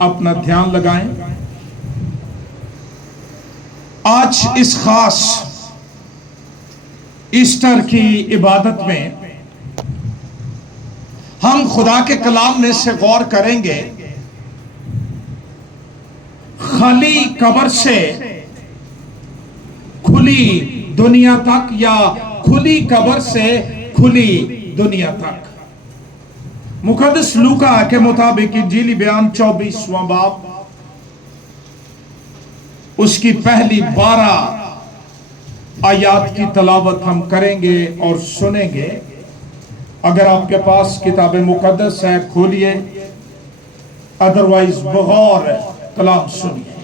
اپنا دھیان لگائیں۔ آج اس خاص ایسٹر کی عبادت میں ہم خدا کے کلام میں سے غور کریں گے، خالی قبر سے کھلی دنیا تک یا کھلی قبر سے کھلی دنیا تک۔ مقدس لوکا کے مطابق انجیلی بیان 24واں باب اس کی پہلی 12 آیات کی تلاوت ہم کریں گے اور سنیں گے۔ اگر آپ کے پاس کتاب مقدس ہے کھولیے، ادروائز بغور کلام سنیے۔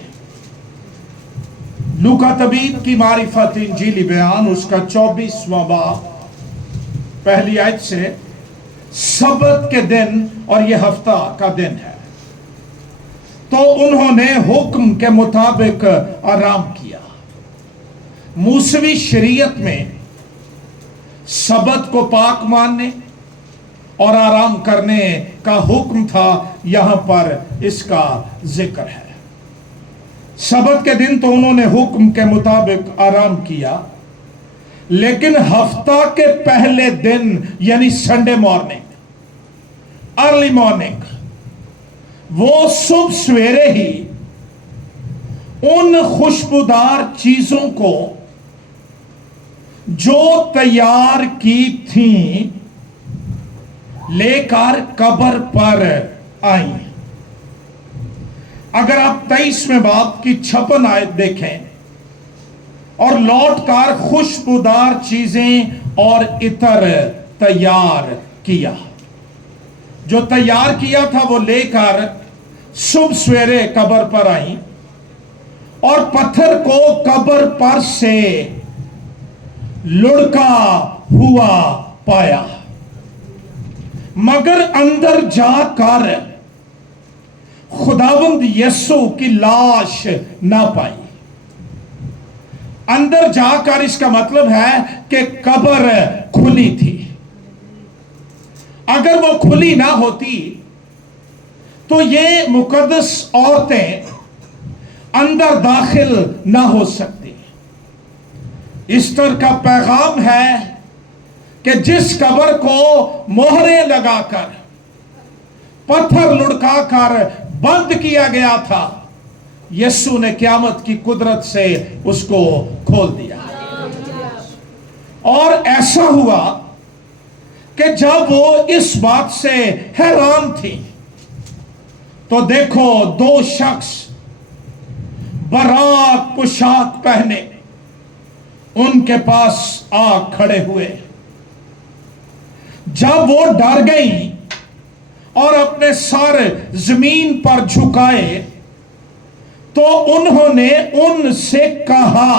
لوکا طبیب کی معرفت انجیلی بیان اس کا 24واں باب پہلی آیت سے، سبت کے دن اور یہ ہفتہ کا دن ہے، تو انہوں نے حکم کے مطابق آرام کیا۔ موسوی شریعت میں سبت کو پاک ماننے اور آرام کرنے کا حکم تھا، یہاں پر اس کا ذکر ہے۔ سبت کے دن تو انہوں نے حکم کے مطابق آرام کیا، لیکن ہفتہ کے پہلے دن یعنی سنڈے مارننگ، ارلی مارننگ، وہ صبح سویرے ہی ان خوشبودار چیزوں کو جو تیار کی تھیں لے کر قبر پر آئیں۔ اگر آپ 23ویں باب کی 56 آیت دیکھیں، اور لوٹ کر خوشبودار چیزیں اور عطر تیار کیا۔ جو تیار کیا تھا وہ لے کر صبح سویرے قبر پر آئیں، اور پتھر کو قبر پر سے لڑکا ہوا پایا، مگر اندر جا کر خداوند یسوع کی لاش نہ پائی۔ اندر جا کر اس کا مطلب ہے کہ قبر کھلی تھی۔ اگر وہ کھلی نہ ہوتی تو یہ مقدس عورتیں اندر داخل نہ ہو سکتی۔ ایسٹر کا پیغام ہے کہ جس قبر کو مہریں لگا کر پتھر لڑکا کر بند کیا گیا تھا، یسوع نے قیامت کی قدرت سے اس کو کھول دیا۔ اور ایسا ہوا کہ جب وہ اس بات سے حیران تھی تو دیکھو 2 شخص برات پوشاک پہنے ان کے پاس آ کھڑے ہوئے۔ جب وہ ڈر گئیں اور اپنے سر زمین پر جھکائے تو انہوں نے ان سے کہا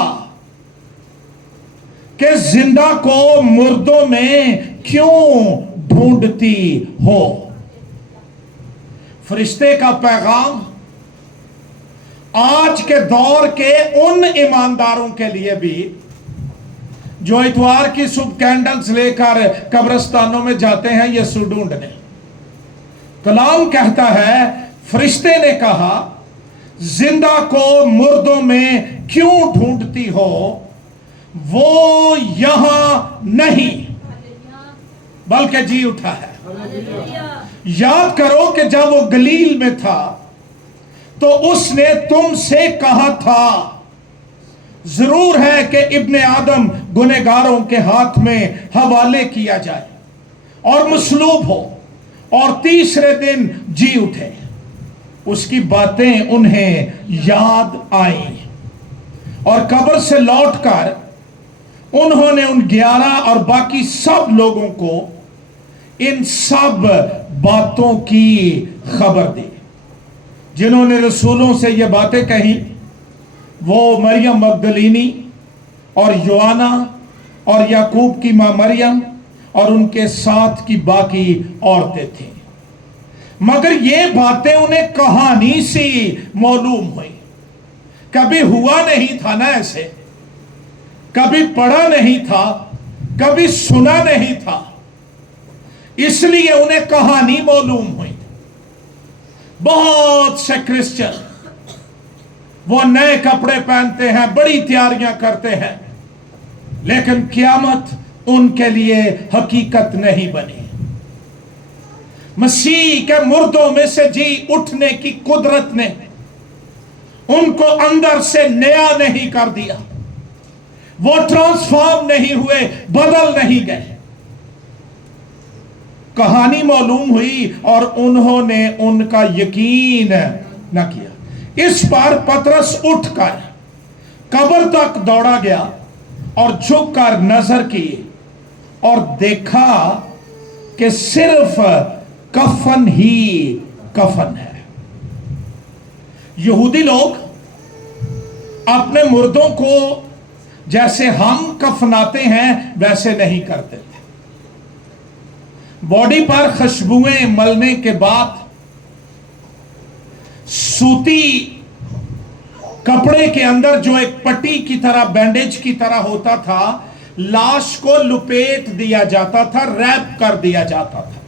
کہ زندہ کو مردوں میں کیوں ڈھونڈتی ہو؟ فرشتے کا پیغام آج کے دور کے ان ایمانداروں کے لیے بھی جو اتوار کی صبح کینڈلز لے کر قبرستانوں میں جاتے ہیں یسوع ڈھونڈنے۔ کلام کہتا ہے، فرشتے نے کہا، زندہ کو مردوں میں کیوں ڈھونڈتی ہو؟ وہ یہاں نہیں بلکہ جی اٹھا ہے۔ یاد کرو کہ جب وہ گلیل میں تھا تو اس نے تم سے کہا تھا، ضرور ہے کہ ابن آدم گنہگاروں کے ہاتھ میں حوالے کیا جائے اور مصلوب ہو اور تیسرے دن جی اٹھے۔ اس کی باتیں انہیں یاد آئیں، اور قبر سے لوٹ کر انہوں نے ان 11 اور باقی سب لوگوں کو ان سب باتوں کی خبر دی۔ جنہوں نے رسولوں سے یہ باتیں کہیں وہ مریم مگدلینی اور یوحنا اور یعقوب کی ماں مریم اور ان کے ساتھ کی باقی عورتیں تھیں۔ مگر یہ باتیں انہیں کہانی سی معلوم ہوئی، کبھی ہوا نہیں تھا نا ایسے، کبھی پڑھا نہیں تھا، کبھی سنا نہیں تھا، اس لیے انہیں کہانی معلوم ہوئی۔ बहुत से क्रिश्चियन वो नए कपड़े पहनते हैं, बड़ी तैयारियां करते हैं, लेकिन क़यामत उनके लिए हकीकत नहीं बनी। मसीह के मुर्दों में से जी उठने की कुदरत ने उनको अंदर से नया नहीं कर दिया। वो ट्रांसफॉर्म नहीं हुए, बदल नहीं गए। कहानी मालूम हुई और उन्होंने उनका यकीन न किया। इस पर पतरस उठकर कब्र तक दौड़ा गया और झुककर नजर की और देखा कि सिर्फ कफन ही कफन है। यहूदी लोग अपने मुर्दों को जैसे हम कफनाते हैं वैसे नहीं करते थे। बॉडी पर खुशबुएं मलने के बाद सूती कपड़े के अंदर जो एक पट्टी की तरह, बैंडेज की तरह होता था, लाश को लपेट दिया जाता था, रैप कर दिया जाता था।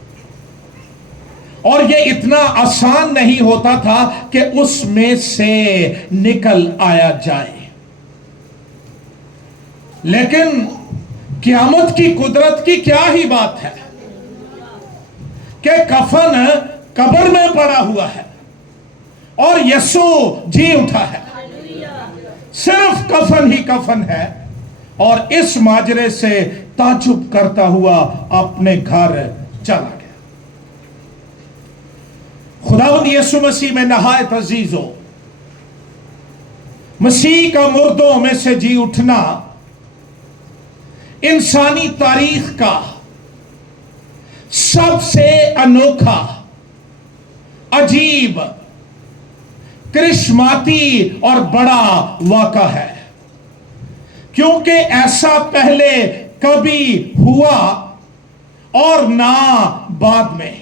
और ये इतना आसान नहीं होता था कि उसमें से निकल आया जाए। लेकिन क़यामत की कुदरत की क्या ही बात है कि कफन कब्र में पड़ा हुआ है और यीशु जी उठा है। सिर्फ कफन ही कफन है और इस माजरे से ताजुब करता हुआ अपने घर चला गया। खुदावंद यीशु मसीह में नहायत अजीज हो, मसीह का मुर्दों में से जी उठना इंसानी तारीख का सबसे अनोखा, अजीब, करिश्माती और बड़ा वाक़ा है, क्योंकि ऐसा पहले कभी हुआ और ना बाद में।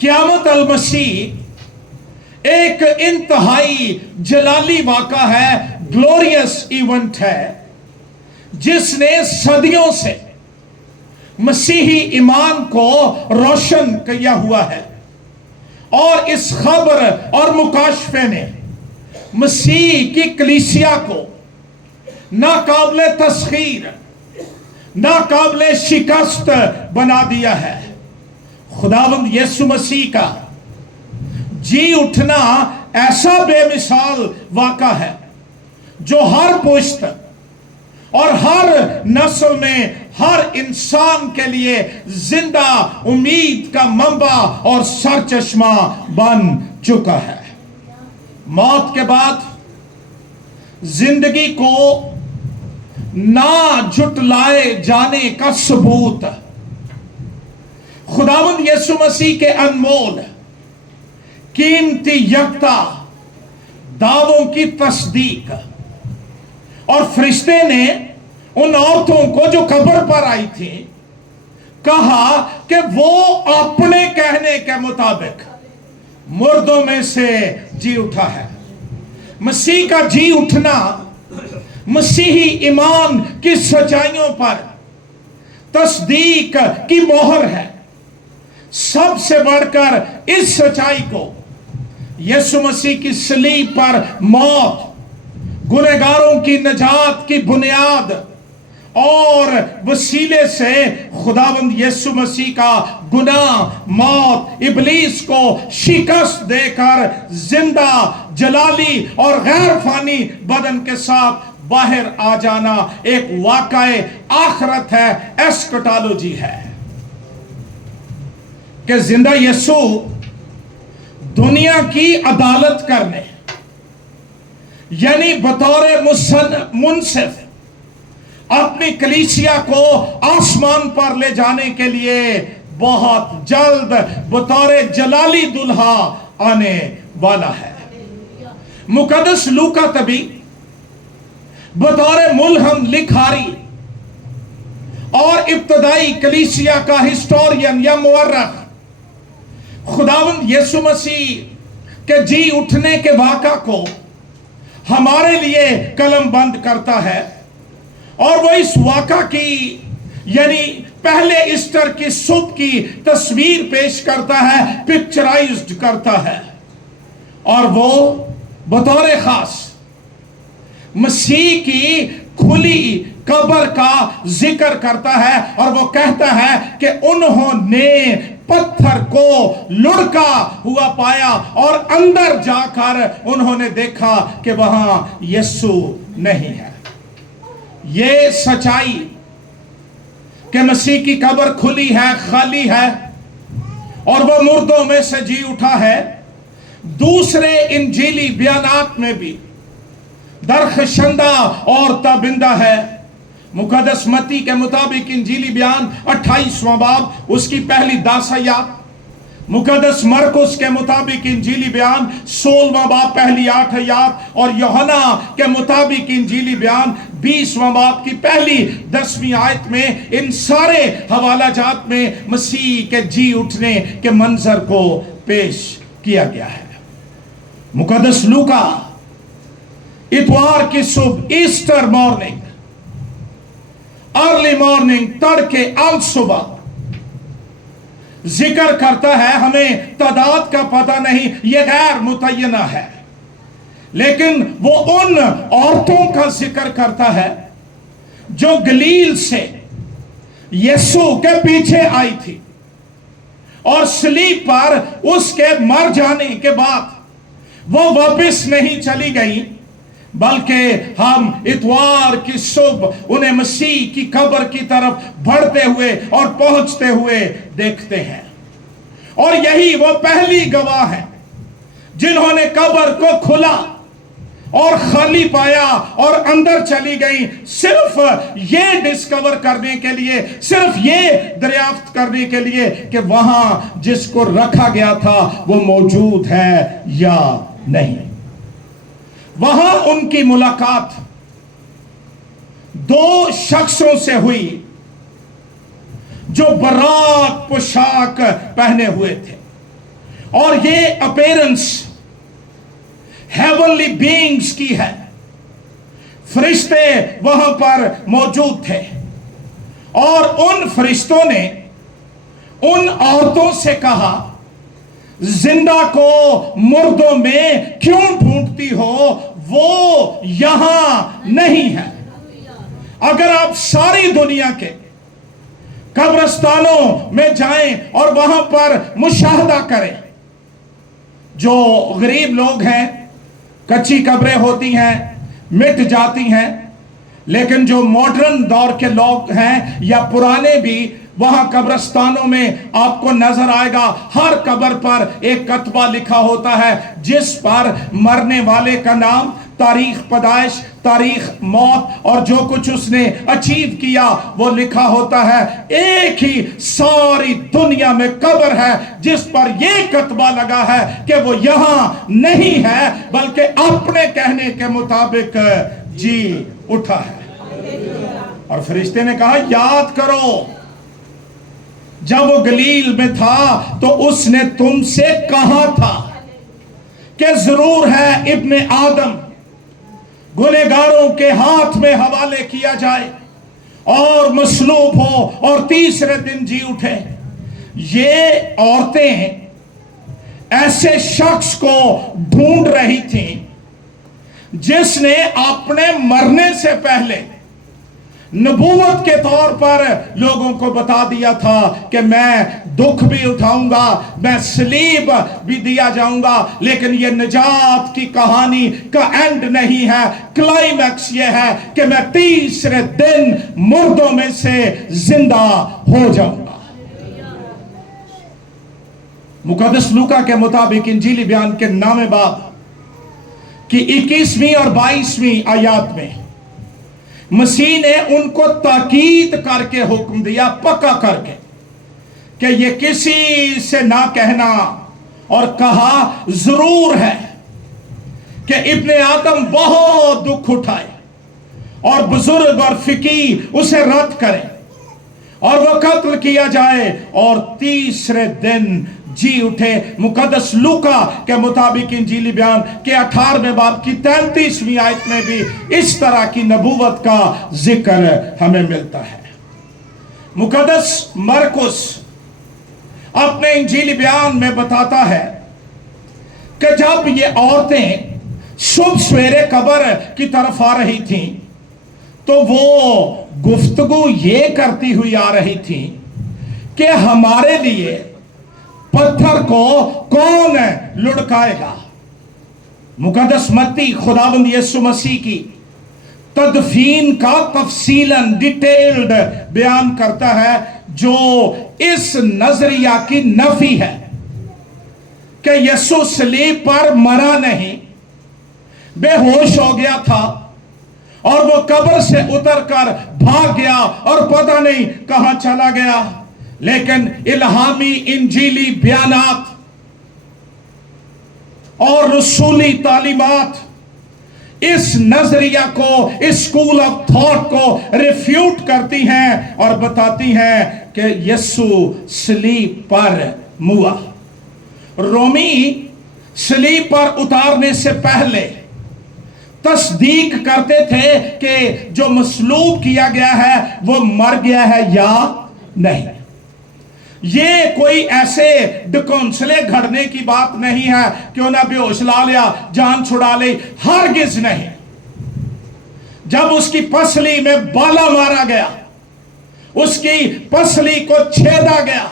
क़यामत अल मसीह एक इंतहाई जलाली वाक़ा है, ग्लोरियस इवेंट है, जिसने सदियों से मसीही ईमान को रोशन किया हुआ है। और इस खबर और मुकाशफे ने मसीह की कलीसिया को नाकाबिले तस्खीर, नाकाबिले शिकस्त बना दिया है। खुदावंद यीशु मसीह का जी उठना ऐसा बेमिसाल वाक़ा है जो हर पुश्त और हर नस्ल में हर इंसान के लिए जिंदा उम्मीद का मंबा और सरचश्मा बन चुका है। मौत के बाद जिंदगी को ना झुटलाए जाने का सबूत खुदावंद यीशु मसीह के अनमोल कीमती यकता दावों की तस्दीक। और फरिश्ते ने उन औरतों को जो कब्र पर आई थी कहा कि वो अपने कहने के मुताबिक मुर्दों में से जी उठा है। मसीह का जी उठना मसीही ईमान की सच्चाइयों पर तस्दीक की मोहर है। सबसे बढ़कर इस सच्चाई को यीशु मसीह की सलीब पर मौत, गुनहगारों की नजात की बुनियाद और वसीले से खुदावंद यीशु मसीह का गुनाह, मौत, इबलीस को शिकस्त देकर जिंदा, जलाली और गैर फानी बदन के साथ बाहर आ जाना एक वाक़ए आखरत है, एस्कटोलॉजी है कि जिंदा यीशु दुनिया की अदालत करने, यानी बतौर मुनसिफ अपनी कलीसिया को आसमान पर ले जाने के लिए बहुत जल्द बतौर जलाली दुल्हा आने वाला है। मुकद्दस लूका तबी बतौर मुल्हम लिखारी और इब्तदाई कलीसिया का हिस्टोरियन या मुअर्रख खुदावंद यीशु मसीह के जी उठने के वाक़ा को हमारे लिए कलम बंद करता है। और वो इस वाक़ा की यानी पहले ईस्टर की सुबह की तस्वीर पेश करता है, पिक्चराइज्ड करता है, और वो बतौर खास मसीह की खुली कब्र का जिक्र करता है, और वो कहता है कि उन्होंने पत्थर को लुढ़का हुआ पाया और अंदर जाकर उन्होंने देखा कि वहां यीशु नहीं है। ये सच्चाई कि मसीह की कब्र खुली है, खाली है, और वो मुर्दों में से जी उठा है, दूसरे इंजीली बयानात में भी दरखशंदा और ताबिंदा है। मुकद्दस मत्ती के मुताबिक इंजीली बयान 28वां बाब उसकी पहली 10 आयत, मुकद्दस मरकुस के मुताबिक इंजीली बयान 16वां बाब पहली 8 आयत, और यूहन्ना के मुताबिक इंजीली बयान 20वां बाब की पहली 10वीं आयत में इन सारे हवाला जात में मसीह के जी उठने के मंजर को पेश किया गया है। मुकद्दस लूका इतवार की सुबह, ईस्टर मॉर्निंग, अर्ली मॉर्निंग, तड़के अल सुबह जिक्र करता है। हमें तादाद का पता नहीं, यह गैर मुतय्यना है, लेकिन वो उन औरतों का जिक्र करता है जो गलील से यीशु के पीछे आई थी, और सलीब पर उसके मर जाने के बाद वो वापस नहीं चली गई, बल्कि हम इतवार की सुबह उन्हें मसीह की कब्र की तरफ बढ़ते हुए और पहुंचते हुए देखते हैं। और यही वो पहली गवाह है जिन्होंने कब्र को खुला और खाली पाया और अंदर चली गई, सिर्फ ये डिस्कवर करने के लिए, सिर्फ ये दरियाफ्त करने के लिए कि वहां जिसको रखा गया था वो मौजूद है या नहीं। वहां उनकी मुलाकात दो शख्सों से हुई जो बारात पोशाक पहने हुए थे, और ये अपीयरेंस हेवनली बीइंग्स की है। फरिश्ते वहां पर मौजूद थे, और उन फरिश्तों ने उन औरतों से कहा, जिंदा को मुर्दों में क्यों ढूंढती हो, वो यहां नहीं है। अगर आप सारी दुनिया के कब्रिस्तानों में जाएं और वहां पर मुशाहदा करें, जो गरीब लोग हैं, कच्ची कब्रें होती हैं, मिट जाती हैं, लेकिन जो मॉडर्न दौर के लोग हैं या पुराने भी, वहां कब्रिस्तानों में आपको नजर आएगा हर कब्र पर एक कतबा लिखा होता है जिस पर मरने वाले का नाम, तारीख पैदाइश, तारीख मौत और जो कुछ उसने अचीव किया वो लिखा होता है। एक ही सारी दुनिया में कब्र है जिस पर यह कतबा लगा है कि वो यहां नहीं है, बल्कि अपने कहने के मुताबिक जी उठा है। और फरिश्ते ने कहा, याद करो जब वो गलील में था तो उसने तुमसे कहा था कि जरूर है इब्ने आदम गुनहगारों के हाथ में हवाले किया जाए और मसलूब हो और तीसरे दिन जी उठे। ये औरतें ऐसे शख्स को ढूंढ रही थीं जिसने अपने मरने से पहले नबूवत के तौर पर लोगों को बता दिया था कि मैं दुख भी उठाऊंगा, मैं सलीब भी दिया जाऊंगा, लेकिन ये निजात की कहानी का एंड नहीं है। क्लाइमैक्स ये है कि मैं तीसरे दिन मुर्दों में से जिंदा हो जाऊंगा। मुकद्दस लूका के मुताबिक इंजीली बयान के 9वें बाब की 21वीं और 22वीं आयत में मसीह ने उनको ताकीद करके हुक्म दिया, पक्का करके, कि ये किसी से ना कहना, और कहा जरूर है कि इब्ने आदम बहुत दुख उठाए और बुजुर्ग और फिकी उसे रद्द करें और वो कत्ल किया जाए और तीसरे दिन जी उठे। मुकद्दस लूका के मुताबिक इंजीली बयान के 18वें बाब की 33वीं आयत में भी इस तरह की नबूवत का जिक्र हमें मिलता है। मुकद्दस मरकुस अपने इंजीली बयान में बताता है कि जब ये औरतें शुभ सवेरे कब्र की तरफ आ रही थीं, तो वो गुफ्तगू ये करती हुई आ रही थी कि हमारे लिए पत्थर को कौन लुढ़काएगा। मुकद्दस मत्ती खुदाबंद यीशु मसीह की तदफीन का तफसीलन डिटेल्ड बयान करता है, जो इस नजरिया की नफी है कि यीशु सलीब पर मरा नहीं, बेहोश हो गया था और वो कब्र से उतरकर भाग गया और पता नहीं कहां चला गया। लेकिन इल्हामी इंजीली बयानात और रसूली तालीमात इस नजरिया को, इस स्कूल ऑफ थॉट को रिफ्यूट करती हैं और बताती हैं कि यीशु सलीब पर मुआ। रोमी सलीब पर उतारने से पहले तस्दीक करते थे कि जो मसलूब किया गया है वो मर गया है या नहीं। ये कोई ऐसे डिकौंसले घड़ने की बात नहीं है कि उन्हें बेहोश ला लिया, जान छुड़ा ली, हरगिज नहीं। जब उसकी पसली में बाला मारा गया, उसकी पसली को छेदा गया,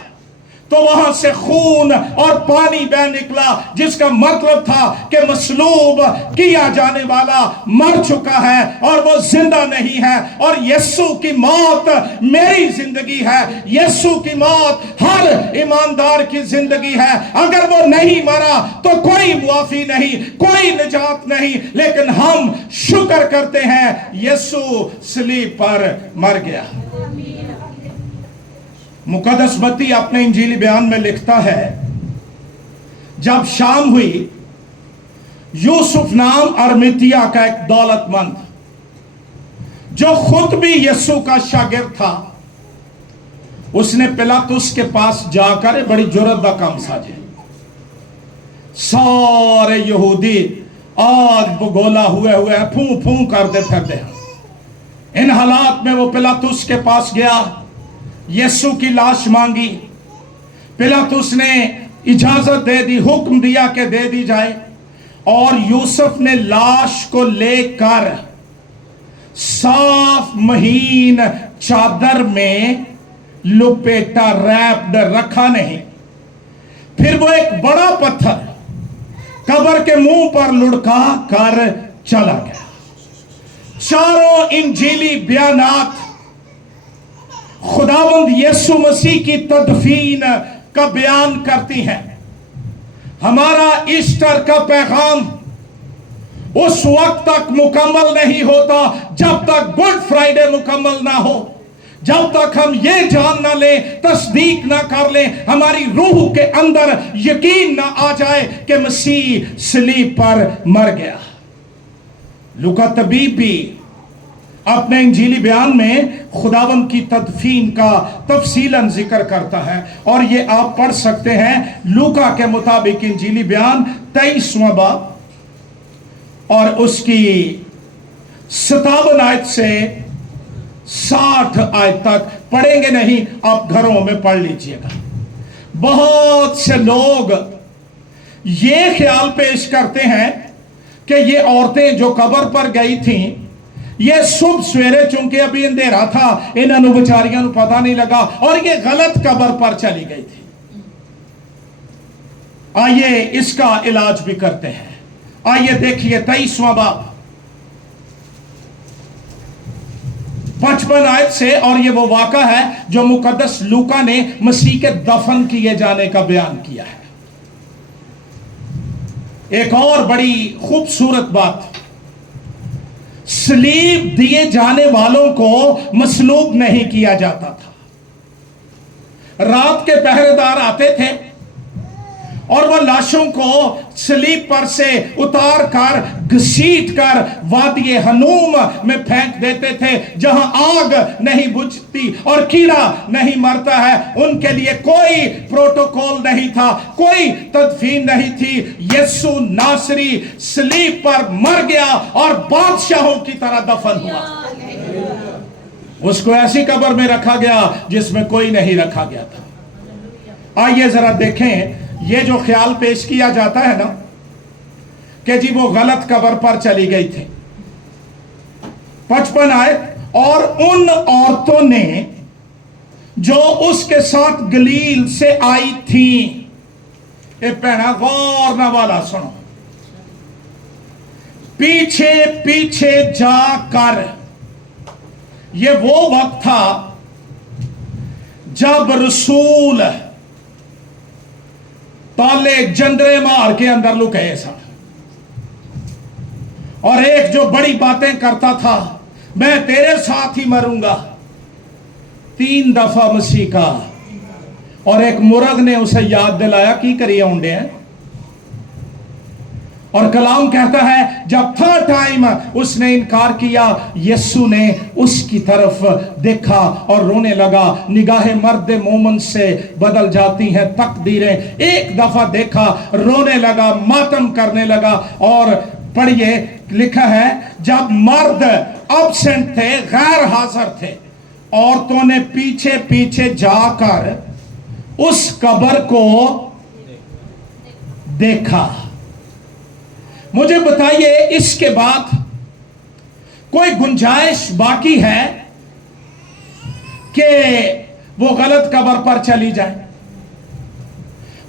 तो वहां से खून और पानी बह निकला, जिसका मतलब था कि मसलूब किया जाने वाला मर चुका है और वो जिंदा नहीं है। और यीशु की मौत मेरी जिंदगी है, यीशु की मौत हर ईमानदार की जिंदगी है। अगर वो नहीं मरा तो कोई मुआफी नहीं, कोई निजात नहीं, लेकिन हम शुक्र करते हैं यीशु सलीब पर मर गया। मुकद्दस मत्ती अपने इंजीली बयान में लिखता है, जब शाम हुई, यूसुफ नाम अरमितिया का एक दौलतमंद, जो खुद भी यीशु का शागिर्द था, उसने पिलातुस के पास जाकर बड़ी जुर्रत का काम साजे। सारे यहूदी आग बगोला हुए फूं फूं करते फिरते। इन हालात में वो पिलातुस के पास गया, यीशु की लाश मांगी। पिलातुस ने इजाजत दे दी, हुक्म दिया कि दे दी जाए। और यूसुफ ने लाश को लेकर साफ महीन चादर में लपेटा, रैप्ड रखा नहीं। फिर वो एक बड़ा पत्थर कब्र के मुंह पर लुढ़का कर चला गया। चारों इंजीली बयानात खुदावंद यीशु मसीह की तदफीन का बयान करती हैं। हमारा ईस्टर का पैगाम उस वक्त तक मुकम्मल नहीं होता जब तक गुड फ्राइडे मुकम्मल ना हो, जब तक हम ये जान ना लें, तस्दीक ना कर लें, हमारी रूह के अंदर यकीन ना आ जाए कि मसीह सलीब पर मर गया। लूका तबीब भी अपने इंजीली बयान में खुदावंद की तदफीन का तफसीलन जिक्र करता है, और ये आप पढ़ सकते हैं लूका के मुताबिक इंजीली बयान 23वां बाब और उसकी 57 आयत से 60 आयत तक। पढ़ेंगे नहीं, आप घरों में पढ़ लीजिएगा। बहुत से लोग ये ख्याल पेश करते हैं कि ये औरतें जो कब्र पर गई थीं, ये सुबह सवेरे, चूंकि अभी अंधेरा था, इन्होंने बेचारियों को पता नहीं लगा और ये गलत कब्र पर चली गई थी। आइए इसका इलाज भी करते हैं। आइए देखिए 23वां बाब 55 आयत से, और ये वो वाक़ा है जो मुकद्दस लूका ने मसीह के दफन किए जाने का बयान किया है। एक और बड़ी खूबसूरत बात, सलीब दिए जाने वालों को मसलूब नहीं किया जाता था। रात के पहरेदार आते थे और वह लाशों को सलीब पर से उतार कर, घसीट कर वादी हनूम में फेंक देते थे, जहां आग नहीं बुझती और कीड़ा नहीं मरता है। उनके लिए कोई प्रोटोकॉल नहीं था, कोई तदफीन नहीं थी। यीशु नासरी सलीब पर मर गया और बादशाहों की तरह दफन हुआ। उसको ऐसी कब्र में रखा गया जिसमें कोई नहीं रखा गया था। आइए जरा देखें, ये जो ख्याल पेश किया जाता है ना कि जी वो गलत कब्र पर चली गई थी। 55 आयत, और उन औरतों ने जो उसके साथ गलील से आई थी। ए भैना गौर ना वाला सुनो, पीछे पीछे जाकर, ये वो वक्त था जब रसूल ताले जंदरे मार के अंदर लुके सन, और एक जो बड़ी बातें करता था, मैं तेरे साथ ही मरूंगा, 3 दफा मसीह का। और एक मुर्ग ने उसे याद दिलाया की करिए उंडे हैं। और कलाम कहता है जब थर्ड टाइम उसने इनकार किया, यीशु ने उसकी तरफ देखा और रोने लगा। निगाहें मर्द मोमन से बदल जाती हैं तकदीरें। एक दफा देखा, रोने लगा, मातम करने लगा। और पढ़िए, लिखा है जब मर्द एब्सेंट थे, गैर हाजिर थे, औरतों ने पीछे पीछे जाकर उस कब्र को देखा। मुझे बताइए, इसके बाद कोई गुंजाइश बाकी है कि वो गलत कब्र पर चली जाए?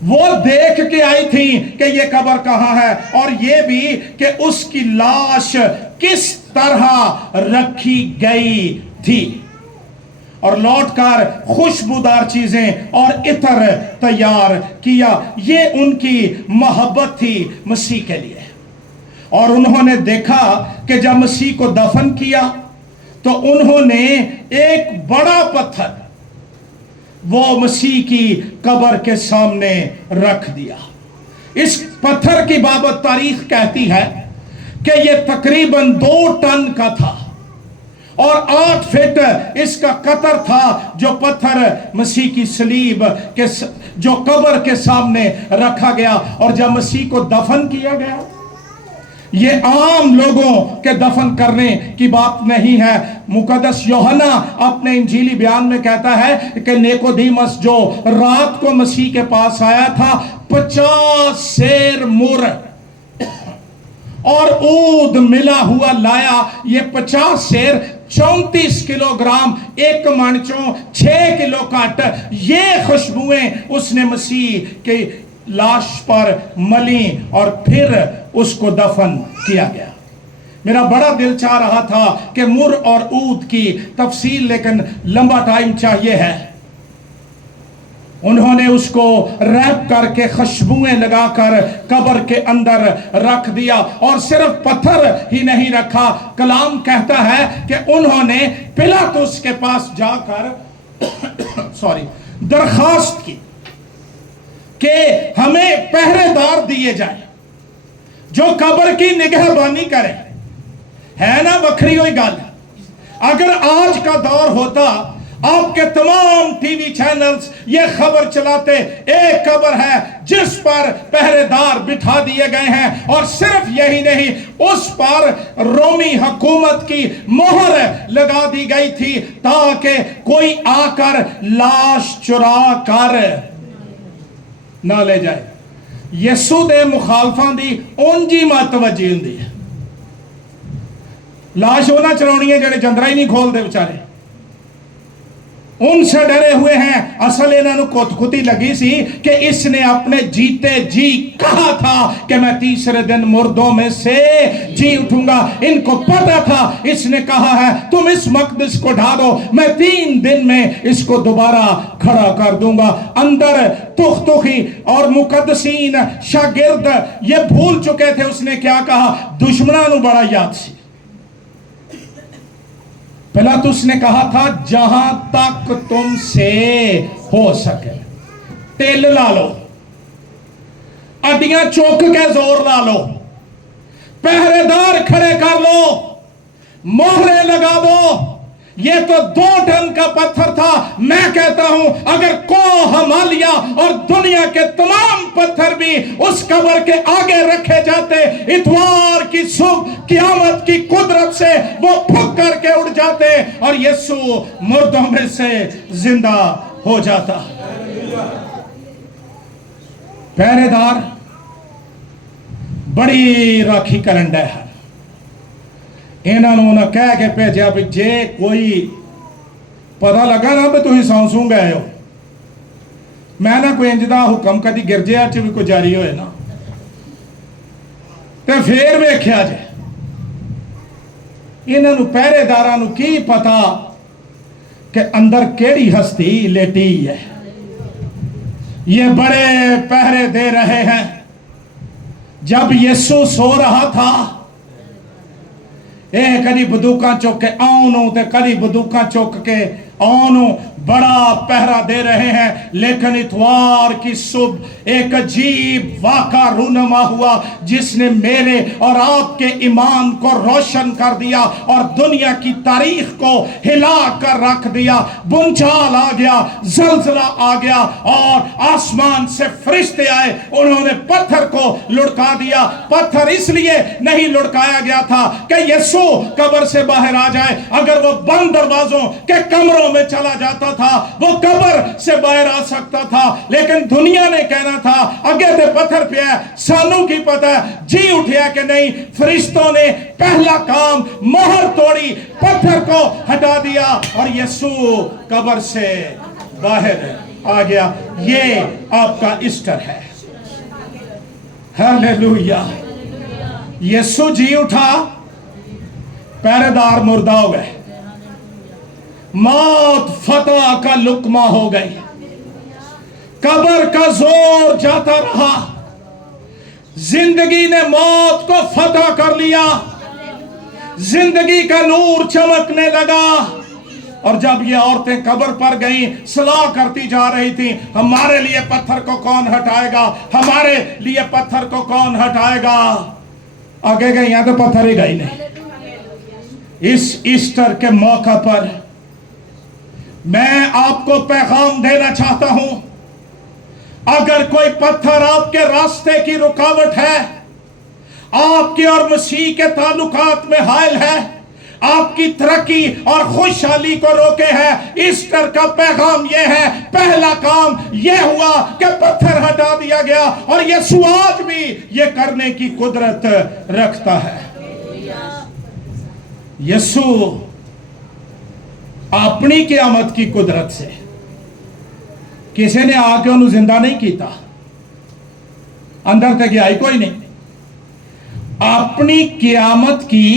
वो देख के आई थी कि ये कब्र कहां है, और ये भी कि उसकी लाश किस तरह रखी गई थी, और लौटकर खुशबूदार चीजें और इतर तैयार किया। ये उनकी मोहब्बत थी मसीह के लिए। और उन्होंने देखा कि जब मसीह को दफन किया तो उन्होंने एक बड़ा पत्थर वो मसीह की कब्र के सामने रख दिया। इस पत्थर की बाबत तारीख कहती है कि यह तकरीबन 2 टन का था और 8 फीट इसका कतर था, जो पत्थर मसीह की सलीब के जो कब्र के सामने रखा गया। और जब मसीह को दफन किया गया, ये आम लोगों के दफन करने की बात नहीं है। मुकद्दस यूहन्ना अपने इंजीली बयान में कहता है कि निकोदेमुस जो रात को मसीह के पास आया था, 50 सेर मुर और ऊद मिला हुआ लाया। ये 50 सेर 34 किलोग्राम, 1 मनचों 6 किलो काट, ये खुशबुएं उसने मसीह के लाश पर मली और फिर उसको दफन किया गया। मेरा बड़ा दिल चाह रहा था कि मुर और ऊद की तफसील, लेकिन लंबा टाइम चाहिए है। उन्होंने उसको रैप करके खुशबुएं लगाकर कब्र के अंदर रख दिया। और सिर्फ पत्थर ही नहीं रखा, कलाम कहता है कि उन्होंने पिलातुस के पास जाकर दरखास्त की कि हमें पहरेदार दिए जाए जो कब्र की निगहबानी करे। है ना बखरी हुई गल? अगर आज का दौर होता, आपके तमाम टीवी चैनल्स ये खबर चलाते, एक कब्र है जिस पर पहरेदार बिठा दिए गए हैं, और सिर्फ यही नहीं, उस पर रोमी हुकूमत की मोहर लगा दी गई थी ताकि कोई आकर लाश चुरा कर ना ले जाए। यीशु दे मुखालफां दी उंजी मतवजी हुंदी है। लाश उन्हां चराउणी है जिहड़े जंदरा ही नहीं खोलते बेचारे, उनसे डरे हुए हैं। असल इन्होंने कुतकुती लगी सी कि इसने अपने जीते जी कहा था कि मैं तीसरे दिन मुर्दों में से जी उठूंगा। इनको पता था, इसने कहा है तुम इस मकदस को ढा दो, मैं 3 दिन में इसको दोबारा खड़ा कर दूंगा। अंदर तुखतुखी और मुकद्दसीन शागिर्द ये भूल चुके थे उसने क्या कहा। दुश्मनां नूं बड़ा याद सी। पिलातुस ने कहा था जहां तक तुमसे हो सके तिल ला लो, अड्डियां चुक के जोर ला लो, पहरेदार खड़े कर लो, मोहरे लगा दो। یہ تو 2 टन का पत्थर था। मैं कहता हूं अगर कोह हिमालय और दुनिया के तमाम पत्थर भी उस कब्र के आगे रखे जाते, इतवार की सुबह क़यामत की कुदरत से वो फूंक करके उड़ जाते और यीशु मुर्दों में से जिंदा हो जाता। पहरेदार बड़ी राखी करन डे है। इन्हां नूं ना कह के भेजा भी जे कोई पता लगा ना भी तुसीं सौं सूं गए हो, मैं ना कोई इंज दा हुक्म कदी गिरजिया च भी कोई जारी होए ना ते फिर वेख्या जे। इन्हां नूं पहरेदारां नूं की पता कि अंदर केड़ी हस्ती लेटी है। ये बड़े पहरे दे रहे हैं। जब यीशु सो रहा था, कदी बंदूका चुक के आउनू ते कदी बंदूका चुक के आउनू बड़ा पहरा दे रहे हैं। लेकिन इतवार की सुबह एक अजीब वाक़ा रूनुमा हुआ जिसने मेरे और आपके ईमान को रोशन कर दिया और दुनिया की तारीख को हिला कर रख दिया। भूचाल आ गया, जलजला आ गया और आसमान से फरिश्ते आए, उन्होंने पत्थर को लुढ़का दिया। पत्थर इसलिए नहीं लुढ़काया गया था कि यीशु कब्र से बाहर आ जाए। अगर वो बंद दरवाजों के कमरों में चला जाता था, वो कब्र से बाहर आ सकता था। लेकिन दुनिया ने कहना था अगे ते पत्थर पे है, सानू की पता जी उठिया कि नहीं। फरिश्तों ने पहला काम मोहर तोड़ी, पत्थर को हटा दिया और यीशु कब्र से बाहर आ गया। ये आपका ईस्टर है। हालेलुया। यीशु जी उठा, पहरेदार मुर्दा हो गए, मौत फतह का लुकमा हो गई, कब्र का जोर जाता रहा, जिंदगी ने मौत को फतह कर लिया, जिंदगी का नूर चमकने लगा। और जब ये औरतें कब्र पर गईं, सलाह करती जा रही थी, हमारे लिए पत्थर को कौन हटाएगा, हमारे लिए पत्थर को कौन हटाएगा। आगे गई तो पत्थर ही गई नहीं। इस ईस्टर के मौका पर मैं आपको पैगाम देना चाहता हूं, अगर कोई पत्थर आपके रास्ते की रुकावट है, आपके और मसीह के ताल्लुकात में हायल है, आपकी तरक्की और खुशहाली को रोके है, ईस्टर का पैगाम यह है। पहला काम यह हुआ कि पत्थर हटा दिया गया और यीशु आज भी यह करने की कुदरत रखता है। यीशु अपनी क़यामत की कुदरत से, किसी ने आके उन्हें जिंदा नहीं किया, अंदर तक गया ही कोई नहीं, अपनी क़यामत की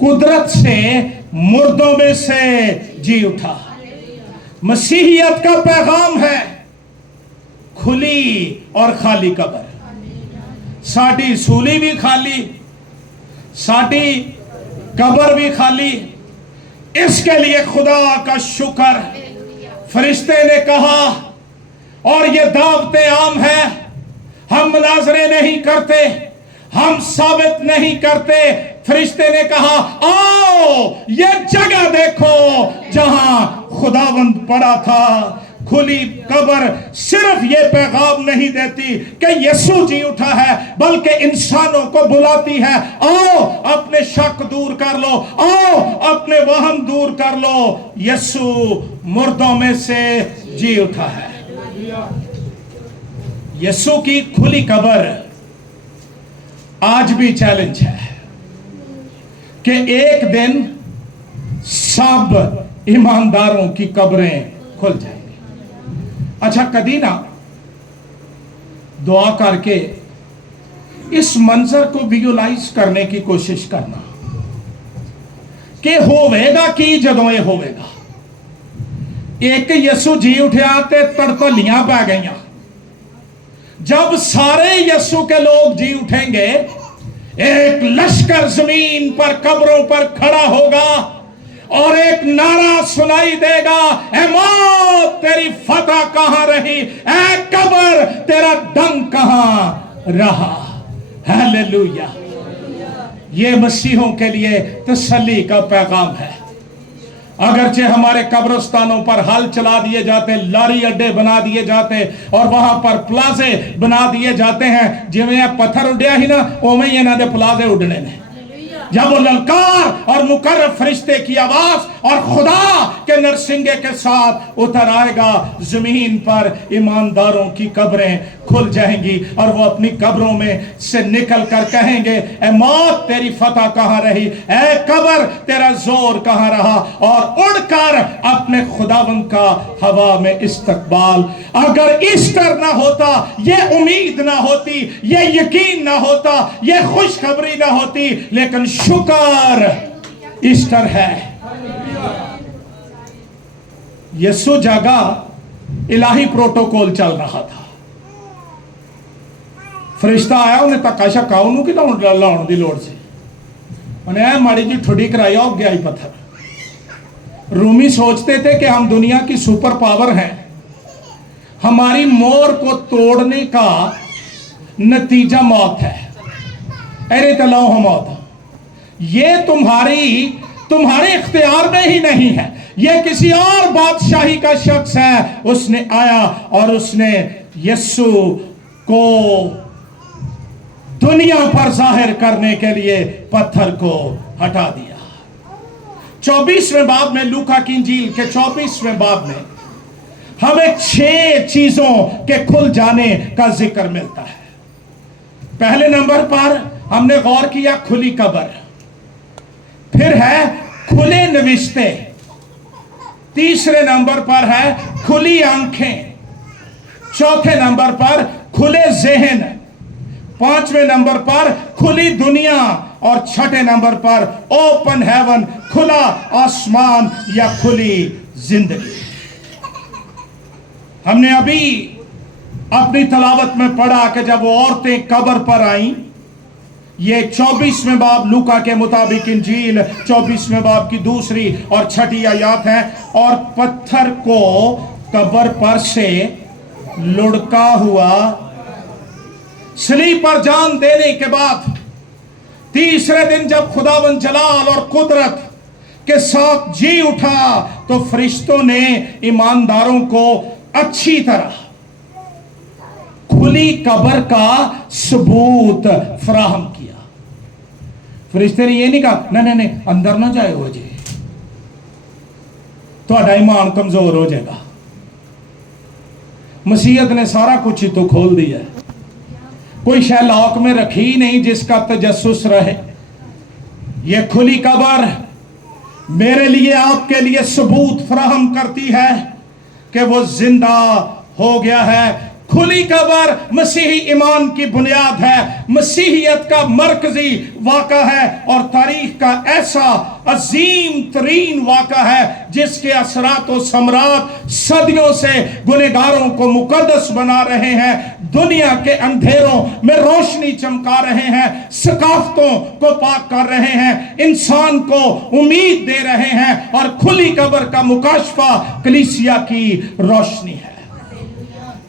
कुदरत से मुर्दों में से जी उठा। मसीहियत का पैगाम है खुली और खाली कब्र। साडी सूली भी खाली, साडी कब्र भी खाली। इसके लिए खुदा का शुक्र। फरिश्ते ने कहा, और ये दावतें आम है, हम मुनाजरे नहीं करते, हम साबित नहीं करते। फरिश्ते ने कहा, आओ ये जगह देखो जहां खुदावंद पड़ा था। खुली कब्र सिर्फ ये पैगाम नहीं देती कि यीशु जी उठा है, बल्कि इंसानों को बुलाती है, आओ अपने शक दूर कर लो, आओ अपने वहम दूर कर लो, यीशु मुर्दों में से जी उठा है। यीशु की खुली कब्र आज भी चैलेंज है कि एक दिन सब ईमानदारों की कब्रें खुल जाएंगी। अच्छा, कदी ना दुआ करके इस मंजर को विजुअलाइज करने की कोशिश करना कि होवेगा की जदों ये होवेगा। एक यीशु जी उठिया ते तड़तलियां पै गईयां। जब सारे यीशु के लोग जी उठेंगे, एक लश्कर जमीन पर कब्रों पर खड़ा होगा और एक नारा सुनाई देगा, ऐ मौत तेरी फतह कहां रही, ऐ कब्र तेरा डंक कहां रहा। हालेलुया। ये मसीहों के लिए तसल्ली का पैगाम है। अगरचे हमारे कब्रिस्तानों पर हल चला दिए जाते, लारी अड्डे बना दिए जाते और वहां पर प्लाजे बना दिए जाते हैं, जिवें पत्थर उड्या ही ना उवें ही इन्हां दे प्लाजे उड्डने ने। जब वो ललकार और मुकर्रब फरिश्ते की आवाज और खुदा के नरसिंगे के साथ उतर आएगा, जमीन पर ईमानदारों की कब्रें खुल जाएंगी और वो अपनी कब्रों में से निकल कर कहेंगे, ए मौत तेरी फतह कहां रही, ए कब्र तेरा जोर कहां रहा, और उड़कर अपने खुदावंद का हवा में इस्तकबाल। अगर ईस्टर ना होता, ये उम्मीद ना होती, ये यकीन ना होता, ये खुशखबरी ना होती, लेकिन शुक्र ईस्टर है। यसु जगह इलाही प्रोटोकॉल चल रहा था। फरिश्ता आया, उन्हें धक्का शक्का उन्होंने कि लाउन की लोड़ से उन्हें माड़ी जी ठुडी कराया और गया ही पत्थर। रूमी सोचते थे कि हम दुनिया की सुपर पावर हैं, हमारी मोर को तोड़ने का नतीजा मौत है। अरे तलाओ हम मौत, ये तुम्हारे इख्तियार में ही नहीं है, ये किसी और बादशाही का शख्स है। उसने आया और उसने यीशु को दुनिया पर जाहिर करने के लिए पत्थर को हटा दिया। 24वें बाब में, लूका की इंजील के 24वें बाब में हमें 6 चीजों के खुल जाने का जिक्र मिलता है। पहले नंबर पर हमने गौर किया खुली कब्र, फिर है खुले नविश्ते, तीसरे नंबर पर है खुली आंखें, चौथे नंबर पर खुले ज़हन, पांचवें नंबर पर खुली दुनिया और छठे नंबर पर ओपन हेवन, खुला आसमान या खुली जिंदगी। हमने अभी अपनी तलावत में पढ़ा कि जब वो औरतें कब्र पर आईं, ये 24वें बाब लूका के मुताबिक इंजील 24वें बाब की दूसरी और छठी आयत है, और पत्थर को कब्र पर से लुढ़का हुआ सलीब पर जान देने के बाद तीसरे दिन जब खुदावंद जलाल और कुदरत के साथ जी उठा, तो फरिश्तों ने ईमानदारों को अच्छी तरह खुली कब्र का सबूत फराहम किया। फरिश्ते ने ये नहीं कहा नहीं अंदर ना जाए हो जी, थोड़ा ईमान कमजोर हो जाएगा। मसीहत ने सारा कुछ ही तो खोल दिया है, कोई शय लॉक में रखी ही नहीं जिसका तजस्सुस रहे। यह खुली कब्र मेरे लिए आपके लिए सबूत फराहम करती है कि वो जिंदा हो गया है। खुली कब्र मसीही ईमान की बुनियाद है, मसीहियत का मरकजी वाक़ा है और तारीख का ऐसा अजीम तरीन वाक़ा है जिसके असरात और समरात सदियों से गुनहगारों को मुकद्दस बना रहे हैं, दुनिया के अंधेरों में रोशनी चमका रहे हैं, सकाफतों को पाक कर रहे हैं, इंसान को उम्मीद दे रहे हैं। और खुली कब्र का मुकाशफा कलीसिया की रोशनी है।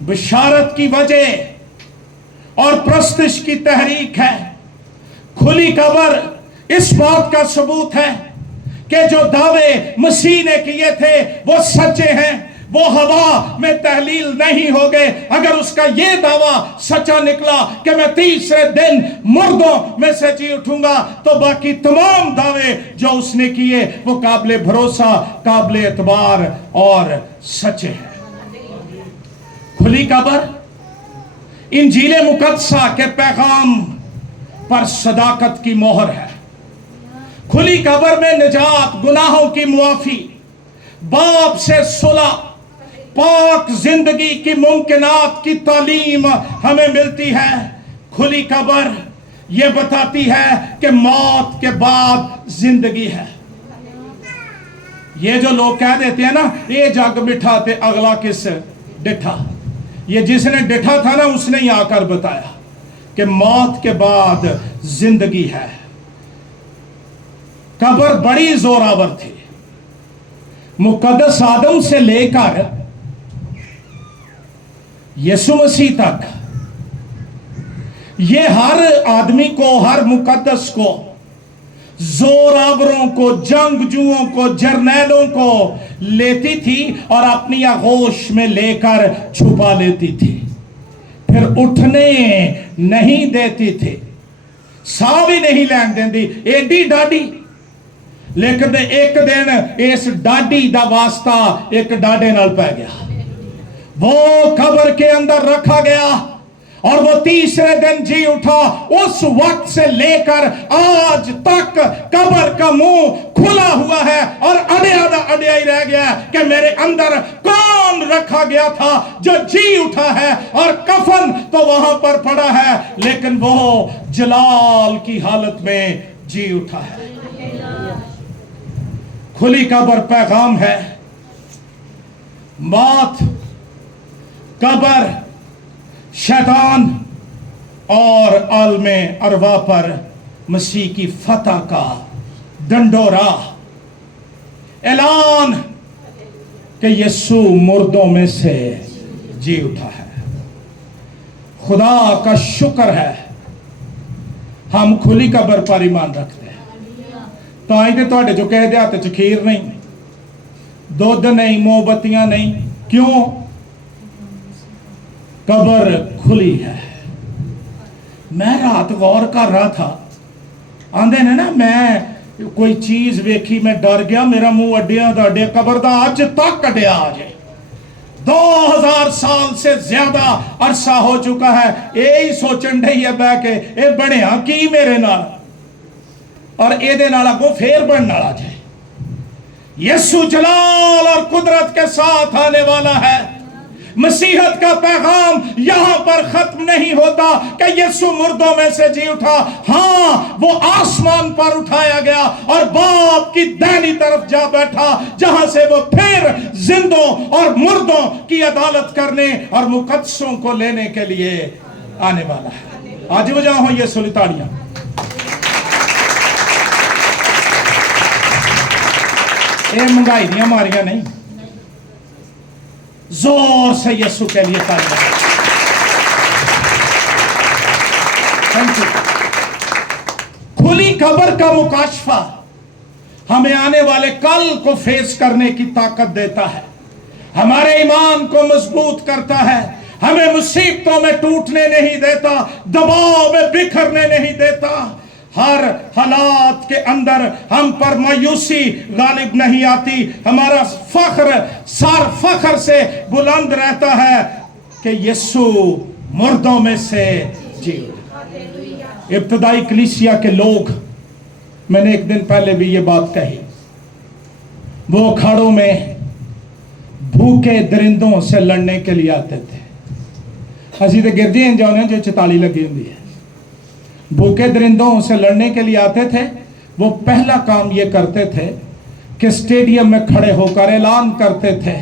बिशारत की वजह और प्रस्तिश की तहरीक है। खुली कब्र इस बात का सबूत है कि जो दावे मसीह ने किए थे वो सच्चे हैं, वो हवा में तहलील नहीं हो गए। अगर उसका ये दावा सच्चा निकला कि मैं तीसरे दिन मुर्दों में से जी उठूंगा, तो बाकी तमाम दावे जो उसने किए वो काबिले भरोसा, काबिले एतबार और सच्चे हैं। खुली कब्र इंजीले मुकद्दसा के पैगाम पर सदाकत की मोहर है। खुली कब्र में निजात, गुनाहों की मुआफी, बाप से सुलह, पाक जिंदगी की मुमकिनात की तालीम हमें मिलती है। खुली कब्र यह बताती है कि मौत के बाद जिंदगी है। ये जो लोग कह देते हैं ना, ये जग बिठा ते अगला किस डिठा, ये जिसने डिठा था ना उसने ही आकर बताया कि मौत के बाद जिंदगी है। कब्र बड़ी जोरावर थी। मुकद्दस आदम से लेकर यीशु मसीह तक, ये हर आदमी को, हर मुकद्दस को जोरावरों को, जंगजुओं को, जर्नैलों को लेती थी और अपनी आगोश में लेकर छुपा लेती थी, फिर उठने नहीं देती थी, साह भी नहीं लैन देंदी, एडी डाडी। लेकिन एक दिन इस डाडी दा वास्ता एक डाडे नाल पै गया, वो कब्र के अंदर रखा गया और वो तीसरे दिन जी उठा। उस वक्त से लेकर आज तक कब्र का मुंह खुला हुआ है और अड़िया ही रह गया कि मेरे अंदर कौन रखा गया था जो जी उठा है, और कफन तो वहां पर पड़ा है लेकिन वो जलाल की हालत में जी उठा है। खुली कब्र पैगाम है, मौत, कब्र, शैतान और आलमे अरवा पर मसीह की फतह का डंडोरा, ऐलान कि यीशु मुर्दों में से जी उठा है। खुदा का शुक्र है हम खुली कब्र पर ईमान रखते हैं। ताई ते तुहाडे जो कह दे हाथ च खीर नहीं, दुध नहीं, मोमबत्तियां नहीं, क्यों? कब्र खुली है। मैं रात गौर कर रहा था, आंदे ने ना, मैं कोई चीज वेखी, मैं डर गया, मेरा मुंह अड्डिया दा अड्डिया, कब्र दा अज तक अड्डिया आ जाए। 2000 साल से ज्यादा अरसा हो चुका है, यही सोचन ढई है बह के, ये बनया की मेरे नाल, और एदे नाल अगों फेर बनने वाला जाए। यीशु जलाल और कुदरत के साथ आने वाला है। मसीहत का पैगाम यहां पर खत्म नहीं होता कि यीशु मुर्दों में से जी उठा। हां, वो आसमान पर उठाया गया और बाप की दाहिनी तरफ जा बैठा, जहां से वो फिर जिंदों और मुर्दों की अदालत करने और मुकद्दसों को लेने के लिए आने वाला है। आज वजह हो ये सुलिताड़ियां। ये महंगाई दियां मारियां नहीं, जोर से यीशु के लिए तालियां। Thank you. खुली कब्र का मुकाशफा हमें आने वाले कल को फेस करने की ताकत देता है, हमारे ईमान को मजबूत करता है, हमें मुसीबतों में टूटने नहीं देता, दबाव में बिखरने नहीं देता। हर हालात के अंदर हम पर मायूसी गालिब नहीं आती। हमारा फख्र सर फख्र से बुलंद रहता है कि यीशु मुर्दों में से जी उठा। इब्तदाई कलीसिया के लोग, मैंने एक दिन पहले भी ये बात कही, वो अखाड़ों में भूखे दरिंदों से लड़ने के लिए आते थे। असी तो गिरजे जाने जो 44 लगी होंगी है, भूखे दरिंदों से लड़ने के लिए आते थे। वो पहला काम ये करते थे कि स्टेडियम में खड़े होकर ऐलान करते थे,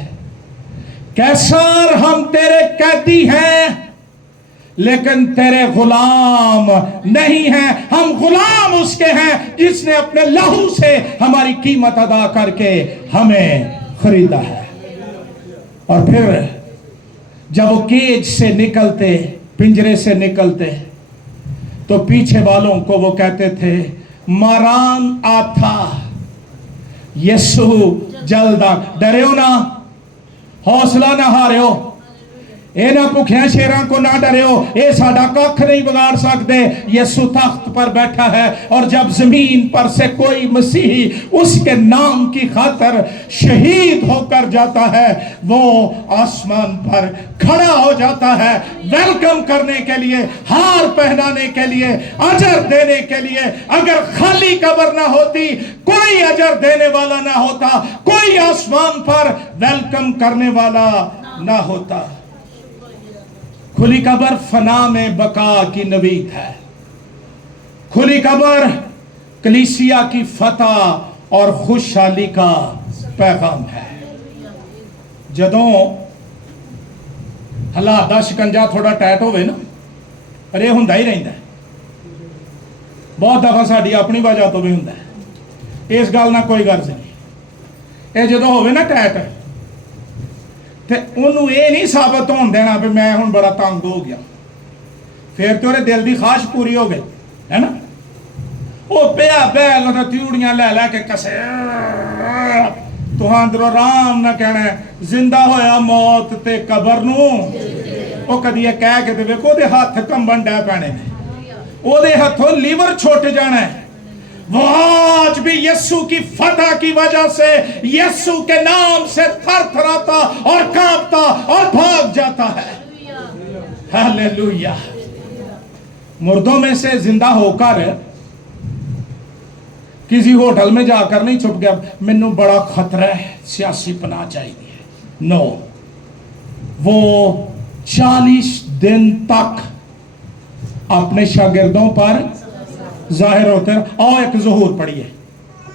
कैसर हम तेरे कैदी हैं लेकिन तेरे गुलाम नहीं हैं, हम गुलाम उसके हैं जिसने अपने लहू से हमारी कीमत अदा करके हमें खरीदा है। और फिर जब वो केज से निकलते, पिंजरे से निकलते, तो पीछे वालों को वो कहते थे, मारान आता, यीशु जल्द आ। डरियो ना, हौसला ना हारियो, ए ना भुखिया शेरां को ना डरियो, ये साडा कख नहीं बिगाड़ सकते। यीशु तख्त पर बैठा है और जब जमीन पर से कोई मसीही उसके नाम की खातर शहीद होकर जाता है, वो आसमान पर खड़ा हो जाता है वेलकम करने के लिए, हार पहनाने के लिए, अजर देने के लिए। अगर खाली कब्र ना होती, कोई अजर देने वाला ना होता, कोई आसमान पर वेलकम करने वाला ना होता। खुली कब्र फना में बका की नवीद है। खुली कब्र कलीसिया की फतह और खुशहाली का पैगाम है। जदों हालात का शिकंजा थोड़ा टाइट होवे ना, अरे हुंदा ही रहंदा है, बहुत दफा साडी अपनी वजह तो भी हुंदा है, इस गल ना कोई गर्ज नहीं। ये जदों होवे ना टाइट, ते उन्होंने ये नहीं साबित होने देना भी मैं हुण बड़ा तंग हो गया, फिर तो दिल की ख्वाहिश पूरी हो गई है ना। وہ پیا بیگ تیوڑیاں لے لے کے کسے تو اندروں آرام نہ کہنا ہے زندہ ہویا موت تے قبر نو وہ کدی یہ کہہ کے دیکھو وہ دے ہاتھ کمبن ڈے پینے نے وہ دے ہاتھوں لیور چھوٹ جانا ہے وہ آج بھی یسو کی فتح کی وجہ سے یسو کے نام سے تھر تھراتا اور کانپتا اور بھاگ جاتا ہے ہاللیلویہ مردوں میں سے زندہ ہو کر کسی ہوٹل میں جا کر نہیں چھپ گیا مینوں بڑا خطرہ ہے سیاسی پناہ چاہیے نو وہ 40 دن تک اپنے شاگردوں پر ظاہر ہوتے ہیں آؤ ایک ظہور پڑھیے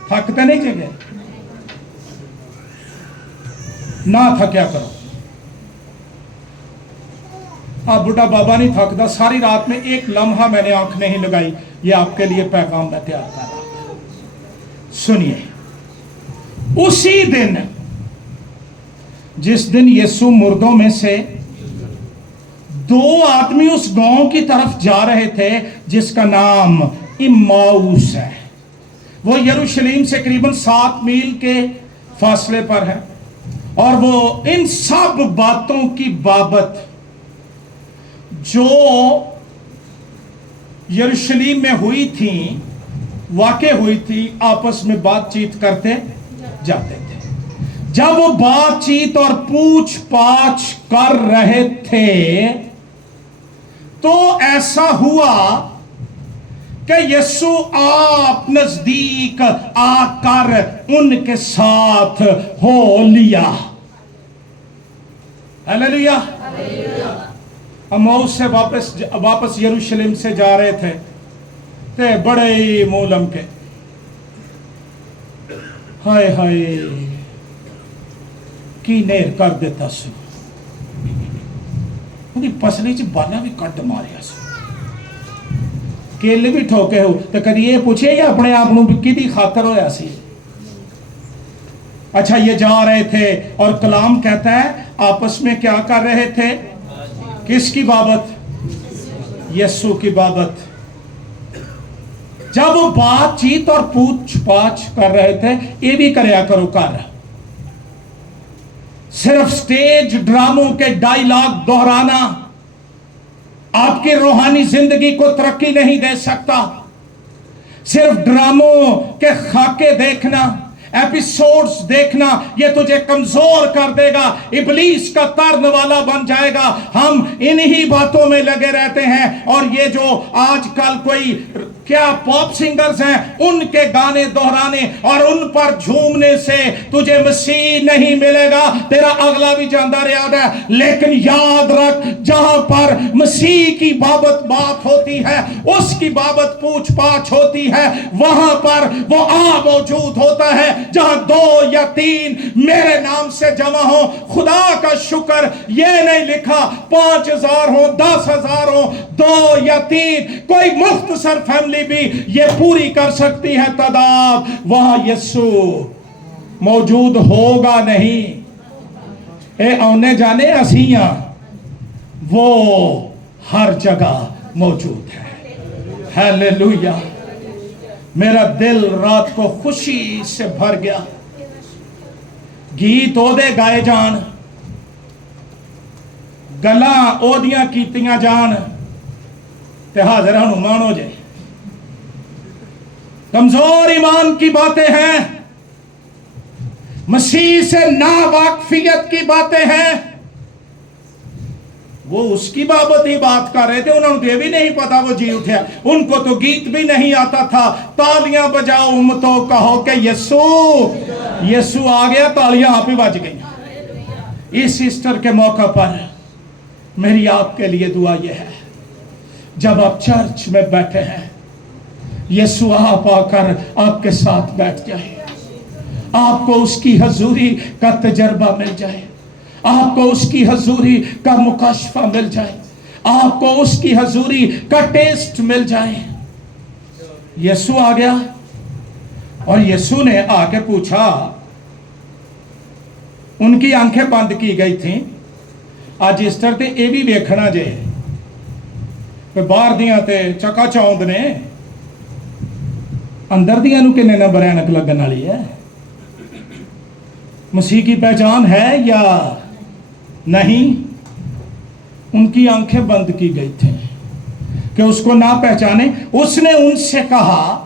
تھکتے نہیں جگہ نہ تھکیا کرو اب بڑھا بابا نہیں تھکتا ساری رات میں ایک لمحہ میں نے آنکھ نہیں لگائی یہ آپ کے لیے پیغام میں تیار کر رہا تھا سنیے اسی دن جس دن یسوع مردوں میں سے 2 آدمی اس گاؤں کی طرف جا رہے تھے جس کا نام اماؤس ہے وہ یروشلیم سے قریباً 7 میل کے فاصلے پر ہے اور وہ ان سب باتوں کی بابت جو یروشلیم میں ہوئی تھیں واقع ہوئی تھی آپس میں بات چیت کرتے جاتے تھے جب وہ بات چیت اور پوچھ پاچھ کر رہے تھے تو ایسا ہوا کہ یسوع آپ نزدیک آ کر ان کے ساتھ ہو لیا ہاللیلویہ اماؤس سے واپس یروشلم سے جا رہے تھے تے بڑے ہی مولم کے ہائے ہائے کی نیر کر دیتا سو انہی پسلی چی بانا بھی کٹ ماریا سو کیلے بھی ٹھوکے ہو تو کدی یہ پوچھے یا اپنے آپ نو کی دی خاطر ہویا سی اچھا یہ جا رہے تھے اور کلام کہتا ہے آپس میں کیا کر رہے تھے کس کی بابت یسوع کی بابت جب وہ بات چیت اور پوچھ پاچھ کر رہے تھے یہ بھی کریا کرو کر صرف سٹیج ڈراموں کے ڈائیلاگ دہرانا آپ کی روحانی زندگی کو ترقی نہیں دے سکتا صرف ڈراموں کے خاکے دیکھنا ایپیسوڈز دیکھنا یہ تجھے کمزور کر دے گا ابلیس کا ترن والا بن جائے گا ہم انہی باتوں میں لگے رہتے ہیں اور یہ جو آج کل کوئی کیا پاپ سنگرز ہیں ان کے گانے دہرانے اور ان پر جھومنے سے تجھے مسیح نہیں ملے گا تیرا اگلا بھی جاندار یاد ہے لیکن یاد رکھ جہاں پر مسیح کی بابت بات ہوتی ہے اس کی بابت پوچھ پاچھ ہوتی ہے وہاں پر وہ موجود ہوتا ہے جہاں 2 یا 3 میرے نام سے جمع ہو خدا کا شکر یہ نہیں لکھا 5000 ہو 10,000 ہو 2 یا 3 کوئی مختصر فیملی بھی یہ پوری کر سکتی ہے تعداد وہاں یسوع موجود ہوگا نہیں اے آنے جانے اسیاں وہ ہر جگہ موجود ہے ہاللیلویہ میرا دل رات کو خوشی سے بھر گیا گیت او دے گائے جان گلاں او دیاں کیتیاں جان تے حاضر ہنومان ہو جائے کمزور ایمان کی باتیں ہیں مسیح سے ناواقفیت کی باتیں ہیں وہ اس کی بابت ہی بات کر رہے تھے انہوں نے بھی نہیں پتا وہ جی اٹھیا ان کو تو گیت بھی نہیں آتا تھا تالیاں بجاؤ امتوں کہو کہ یسوع آ گیا تالیاں آپ ہی بج گئی اس ایسٹر کے موقع پر میری آپ کے لیے دعا یہ ہے جب آپ چرچ میں بیٹھے ہیں یسوع آپ آ کر آپ کے ساتھ بیٹھ جائے آپ کو اس کی حضوری کا تجربہ مل جائے آپ کو اس کی حضوری کا مکاشفہ مل جائے آپ کو اس کی حضوری کا ٹیسٹ مل جائے یسوع آ گیا اور یسوع نے آ کے پوچھا ان کی آنکھیں بند کی گئی تھیں آج ایسٹر تے اے بھی ویکھنا جے باہر دیاں تے چکا چوند نے अंदर दियां नूं किन्ने नंबर ऐनक लगन वाली है? मसीह की पहचान है या नहीं? उनकी आंखें बंद की गई थी कि उसको ना पहचाने। उसने उनसे कहा,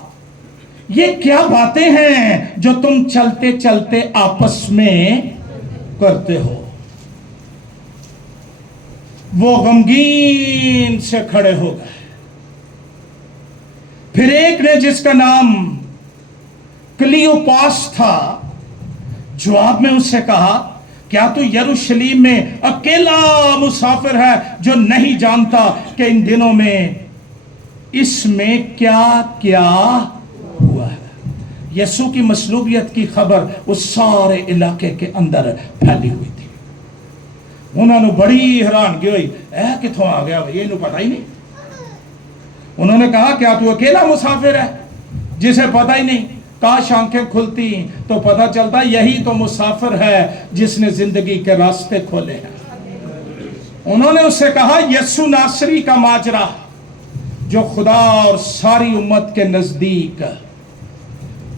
ये क्या बातें हैं जो तुम चलते चलते आपस में करते हो? वो गमगीन से खड़े हो गए। फिर एक ने, जिसका नाम क्लियोपास था, जवाब में उससे कहा, क्या तू यरूशलेम में अकेला मुसाफिर है जो नहीं जानता कि इन दिनों में इसमें क्या क्या हुआ है? यीशु की मसलूबियत की खबर उस सारे इलाके के अंदर फैली हुई थी। उन्होंने बड़ी हैरानगी हुई, ऐ किथों आ गया भाई, इन्हें पता ही नहीं। उन्होंने कहा, क्या तू अकेला मुसाफिर है जिसे पता ही नहीं? काश आंखें खुलती तो पता चलता यही तो मुसाफिर है जिसने जिंदगी के रास्ते खोले हैं। उन्होंने उससे कहा, यीशु नासरी का माजरा जो खुदा और सारी उम्मत के नजदीक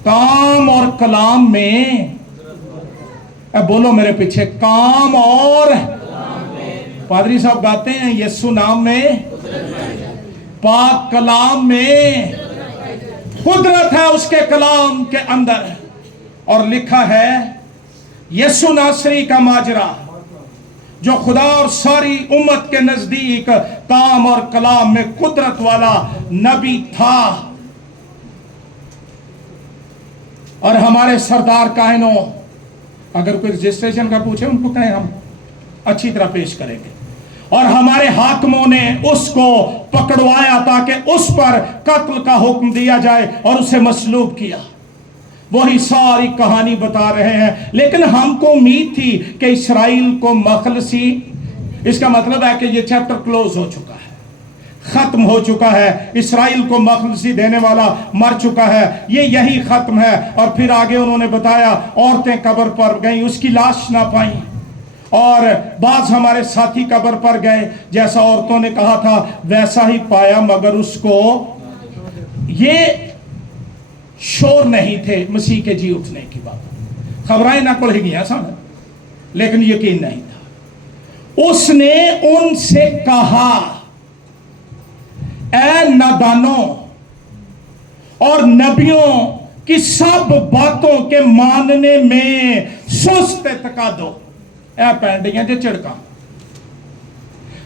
काम और कलाम में, अब बोलो मेरे पीछे, काम और पादरी साहब गाते हैं, यीशु नाम में, पाक कलाम में कुदरत है, उसके कलाम के अंदर। और लिखा है, यीशु नासरी का माजरा जो खुदा और सारी उम्मत के नजदीक काम और कलाम में कुदरत वाला नबी था। और हमारे सरदार काहिनों, अगर कोई रजिस्ट्रेशन का पूछे उनको कहें, हम अच्छी तरह पेश करेंगे। और हमारे हाकिमों ने उसको पकड़वाया ताकि उस पर कत्ल का हुक्म दिया जाए और उसे मसलूब किया। वही सारी कहानी बता रहे हैं। लेकिन हमको उम्मीद थी कि इस्राइल को मखलसी, इसका मतलब है कि ये चैप्टर क्लोज हो चुका है, खत्म हो चुका है। इस्राइल को मखलसी देने वाला मर चुका है, ये यही खत्म है। और फिर आगे उन्होंने बताया, औरतें कब्र पर गई, उसकी लाश ना पाई। और बाज हमारे साथी कब्र पर गए, जैसा औरतों ने कहा था वैसा ही पाया, मगर उसको ये शोर नहीं थे मसीह के जी उठने की बात। खबरें ना खुल गई सन, लेकिन यकीन नहीं था। उसने उनसे कहा, ऐ नादानों और नबियों की सब बातों के मानने में सुस्त तका दो। ऐ पैंडियां जो चिड़का,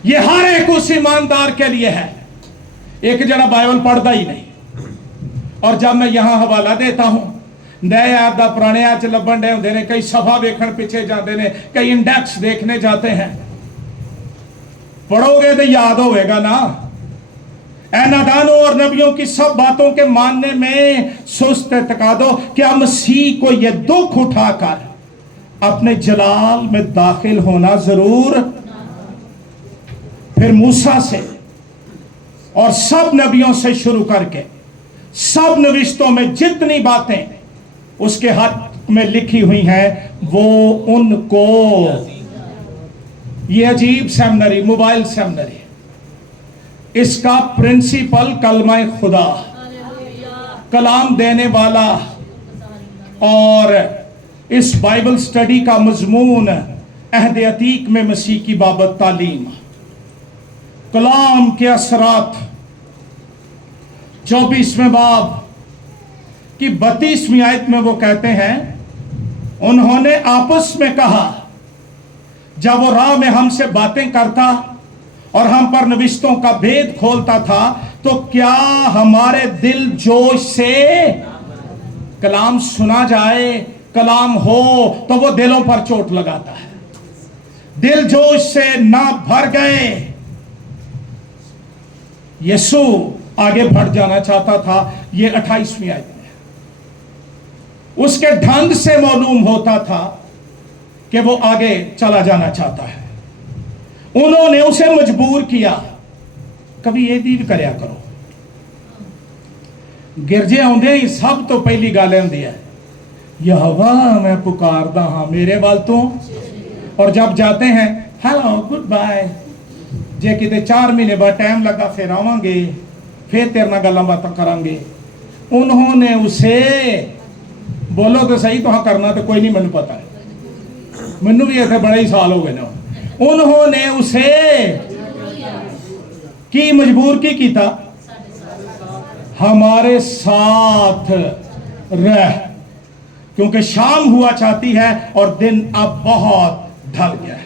ये हर एक उस ईमानदार के लिए है, एक जरा बाइबल पढ़ता ही नहीं। और जब मैं यहां हवाला देता हूं, नए ऐप दा पुराने ऐप च लभण डे होंदे ने, कई सफा वेखण पिछे जाते हैं, कई इंडेक्स देखने जाते हैं। पढ़ोगे तो याद होगा ना। ऐ नादानों और नबियों की सब बातों के मानने में सुस्त तका दो। क्या मसीह को यह दुख उठाकर अपने जलाल में दाखिल होना जरूर? फिर मूसा से और सब नबियों से शुरू करके सब नविश्तों में जितनी बातें उसके हाथ में लिखी हुई हैं, वो उनको, ये अजीब सेमिनरी, मोबाइल सेमिनरी, इसका प्रिंसिपल कलमा खुदा, कलाम देने वाला, और इस बाइबल स्टडी का मजमून अहद अतीक में मसीह की बाबत तालीम, कलाम के असरात, 24वें बाब की 32वीं आयत में वो कहते हैं, उन्होंने आपस में कहा, जब वो राह में हमसे बातें करता और हम पर नविश्तों का भेद खोलता था, तो क्या हमारे दिल जोश से कलाम सुना जाए? कलाम हो तो वो दिलों पर चोट लगाता है। दिल जोश से ना भर गए। यीशु आगे बढ़ जाना चाहता था। ये 28वीं आयत में उसके ढंग से मालूम होता था कि वो आगे चला जाना चाहता है। उन्होंने उसे मजबूर किया। कभी ये भी करया करो, गिरजे आउंदे ही सब तो पहली गल होंदी है, यहोवा मैं पुकारदा हाँ मेरे वाल तो। और जब जाते हैं, हेलो गुड बाय, जे किते 4 महीने बाद टाइम लगा फिर आवांगे, फिर तेरे नाल गल्लां बातां करांगे। उन्होंने उसे, बोलो तो सही, तो हाँ करना तो कोई नहीं, मैंने पता है, मैनू भी इतने बड़े ही साल हो गए ना। उन्होंने उसे की मजबूर की कीता, हमारे साथ रह, क्योंकि शाम हुआ चाहती है और दिन अब बहुत ढल गया है।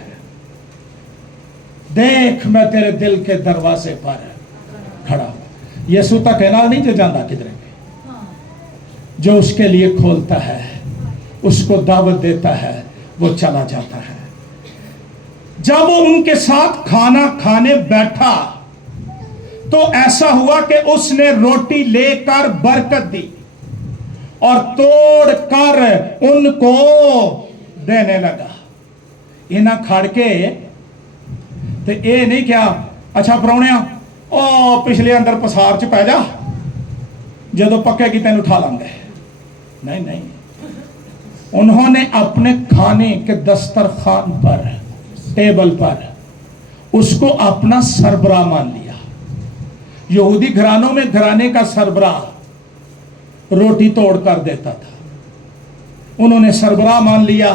देख मैं तेरे दिल के दरवाजे पर खड़ा हूं। यीशु तक नाल नहीं जाता किधरे, जो उसके लिए खोलता है, उसको दावत देता है, वो चला जाता है। जब वो उनके साथ खाना खाने बैठा तो ऐसा हुआ कि उसने रोटी लेकर बरकत दी और तोड़ कर उनको देने लगा। इन्हें खड़ के ते ये नहीं क्या, अच्छा परौणिया ओ पिछले अंदर पसार च पै जा, जदों पक्केगी तेन उठा लांगे। नहीं नहीं, उन्होंने अपने खाने के दस्तरखान पर, टेबल पर उसको अपना सरबराह मान लिया। यहूदी घरानों में घराने का सरबराह रोटी तोड़ कर देता था, उन्होंने सरबराह मान लिया।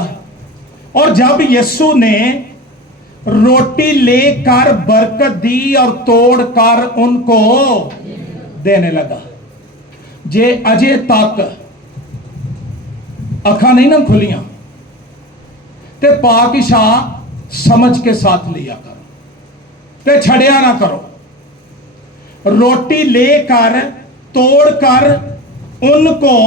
और जब यीशु ने रोटी लेकर बरकत दी और तोड़कर उनको देने लगा, जे अजे तक अखा नहीं ना खुलियां ते पातशाह समझ के साथ लिया करो, ते छड़िया ना करो। रोटी लेकर तोड़कर उनको,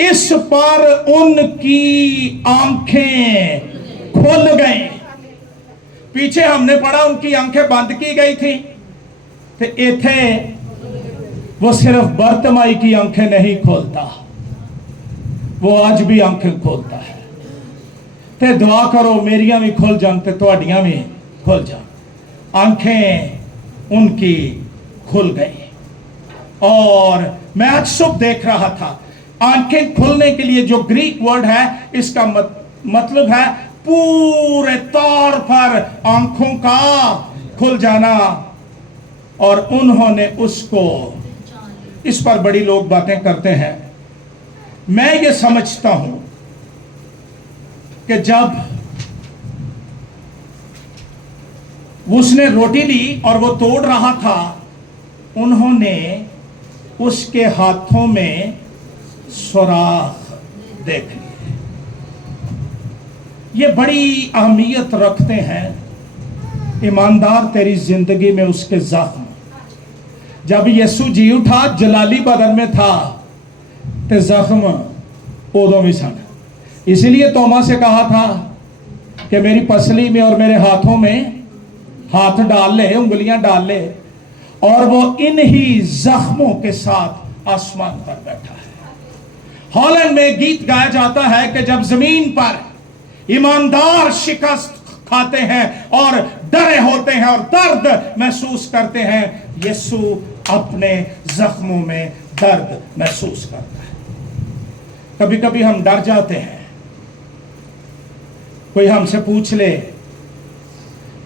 इस पर उनकी आंखें खुल गई। पीछे हमने पढ़ा उनकी आंखें बंद की गई थी, तो इथे वो सिर्फ बर्तमाई की आंखें नहीं खोलता, वो आज भी आंखें खोलता है। ते दुआ करो मेरियां भी खुल जान ते तुहाडियां भी खुल जान। आंखें उनकी खुल गई। और मैं आज सुबह देख रहा था, आंखें खुलने के लिए जो ग्रीक वर्ड है, इसका मतलब है पूरे तौर पर आंखों का खुल जाना। और उन्होंने उसको, इस पर बड़ी लोग बातें करते हैं। मैं ये समझता हूं कि जब उसने रोटी ली और वो तोड़ रहा था, उन्होंने उसके हाथों में सुराख देख लिए। ये बड़ी अहमियत रखते हैं ईमानदार तेरी जिंदगी में उसके जख्म। जब यीशु जी उठा, जलाली बदन में था, ते जख्म उदों भी सन। इसीलिए तोमा से कहा था कि मेरी पसली में और मेरे हाथों में हाथ डाल ले, उंगलियां डाल ले। और वो इन्हीं जख्मों के साथ आसमान पर बैठा है। हॉलैंड में गीत गाया जाता है कि जब जमीन पर ईमानदार शिकस्त खाते हैं और डरे होते हैं और दर्द महसूस करते हैं, यीशु अपने जख्मों में दर्द महसूस करता है। कभी कभी हम डर जाते हैं, कोई हमसे पूछ ले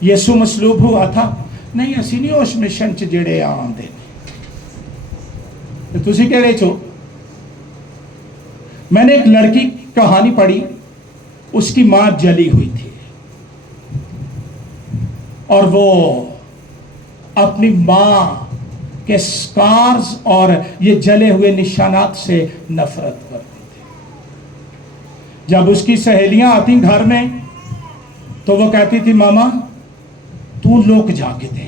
यीशु मसलूब हुआ था, नहीं असी नहीं उस मिशन च जेड़े आंदे ने, तुसी केड़े चो। मैंने एक लड़की की कहानी पढ़ी, उसकी मां जली हुई थी और वो अपनी मां के स्कार्स और ये जले हुए निशानात से नफरत करती थी। जब उसकी सहेलियां आती घर में तो वो कहती थी, मामा तू लोग जाके दे,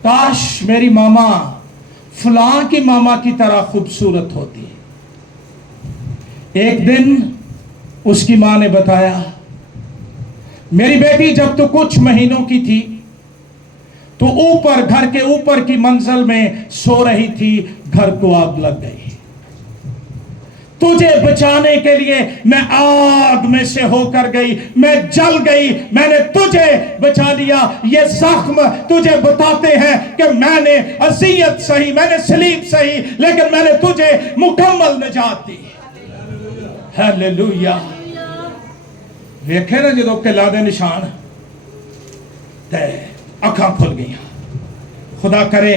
काश मेरी मामा फलां की मामा की तरह खूबसूरत होती। एक दिन उसकी मां ने बताया, मेरी बेटी जब तो कुछ महीनों की थी तो ऊपर, घर के ऊपर की मंजिल में सो रही थी, घर को आग लग गई। तुझे बचाने के लिए मैं आग में से होकर गई, मैं जल गई, मैंने तुझे बचा लिया। ये जख्म तुझे बताते हैं कि मैंने अज़ियत सही, मैंने सलीब सही, लेकिन मैंने तुझे मुकम्मल निजात दी। हालेलुया। वेखे ना जो किला दे निशान ते अखां खुल गई। खुदा करे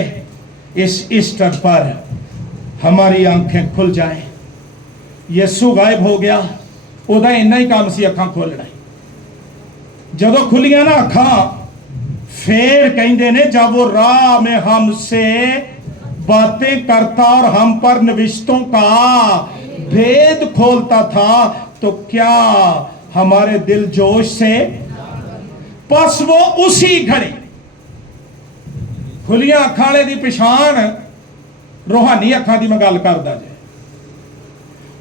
इस ईस्टर पर हमारी आंखें खुल जाएं। यसू गायब हो गया, ਉਹਦਾ ਇੰਨਾ ਹੀ ਕੰਮ ਸੀ ਅੱਖਾਂ ਖੋਲਣਾ। ਜਦੋਂ ਖੁੱਲੀਆਂ ਨਾ ਅੱਖਾਂ, फिर कहते ने जब वो राह में हमसे बातें करता और हम पर नविश्तों का भेद खोलता था, तो क्या हमारे दिल जोश से, बस वो उसी घड़ी खुलियां अखां वाले दी पछाण रूहानी अखां दी मैं गल करदा जे,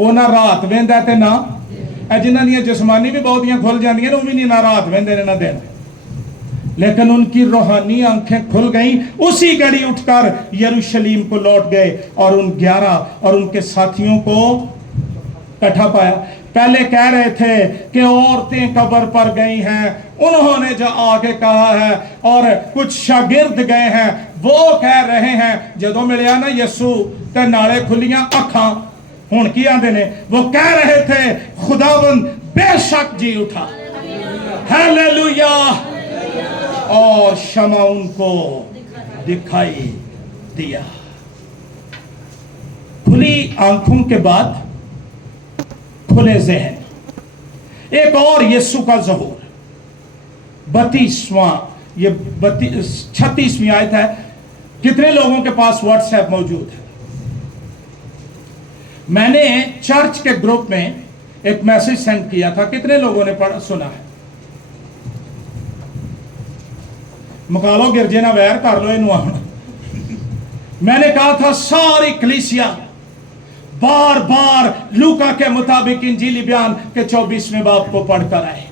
ਉਹ ਨਾ ਰਾਤ ਵੇਂਦਾ ਤੇ ਨਾ ਇਹ ਜਿਨ੍ਹਾਂ ਦੀਆਂ ਜਿਸਮਾਨੀ ਵੀ ਬਹੁਤੀਆਂ ਖੁੱਲ ਜਾਂਦੀਆਂ ਨੇ, ਉਹ ਵੀ नहीं ना रात वेंदे ने ना दिन, लेकिन उनकी रूहानी आंखें खुल गई। उसी घड़ी उठकर यरूशलेम को लौट गए और उन 11 और उनके साथियों को इकट्ठा पाया। पहले कह रहे थे कि औरतें कब्र पर गई हैं, उन्होंने जो आगे कहा है, और कुछ शागिर्द गए हैं, वो कह रहे हैं। जदों मिलिया ना यसू ते नाले खुलियां अखां, हुण की आंदे ने, वो कह रहे थे खुदावंद बेशक जी उठा, हालेलुया, और शमा उनको दिखाई दिया। खुली आंखों के बाद खुले जहन। एक और यीशु का ज़हूर, 32वां, ये 36वीं आयत है। कितने लोगों के पास व्हाट्सएप मौजूद है? मैंने चर्च के ग्रुप में एक मैसेज सेंड किया था, कितने लोगों ने पढ़ा सुना है? मुका लो गिरजे ना वैर कर लो इनू। मैंने कहा था सारी कलीसिया बार बार लूका के मुताबिक इंजीली बयान के 24वें बाब को पढ़कर आए।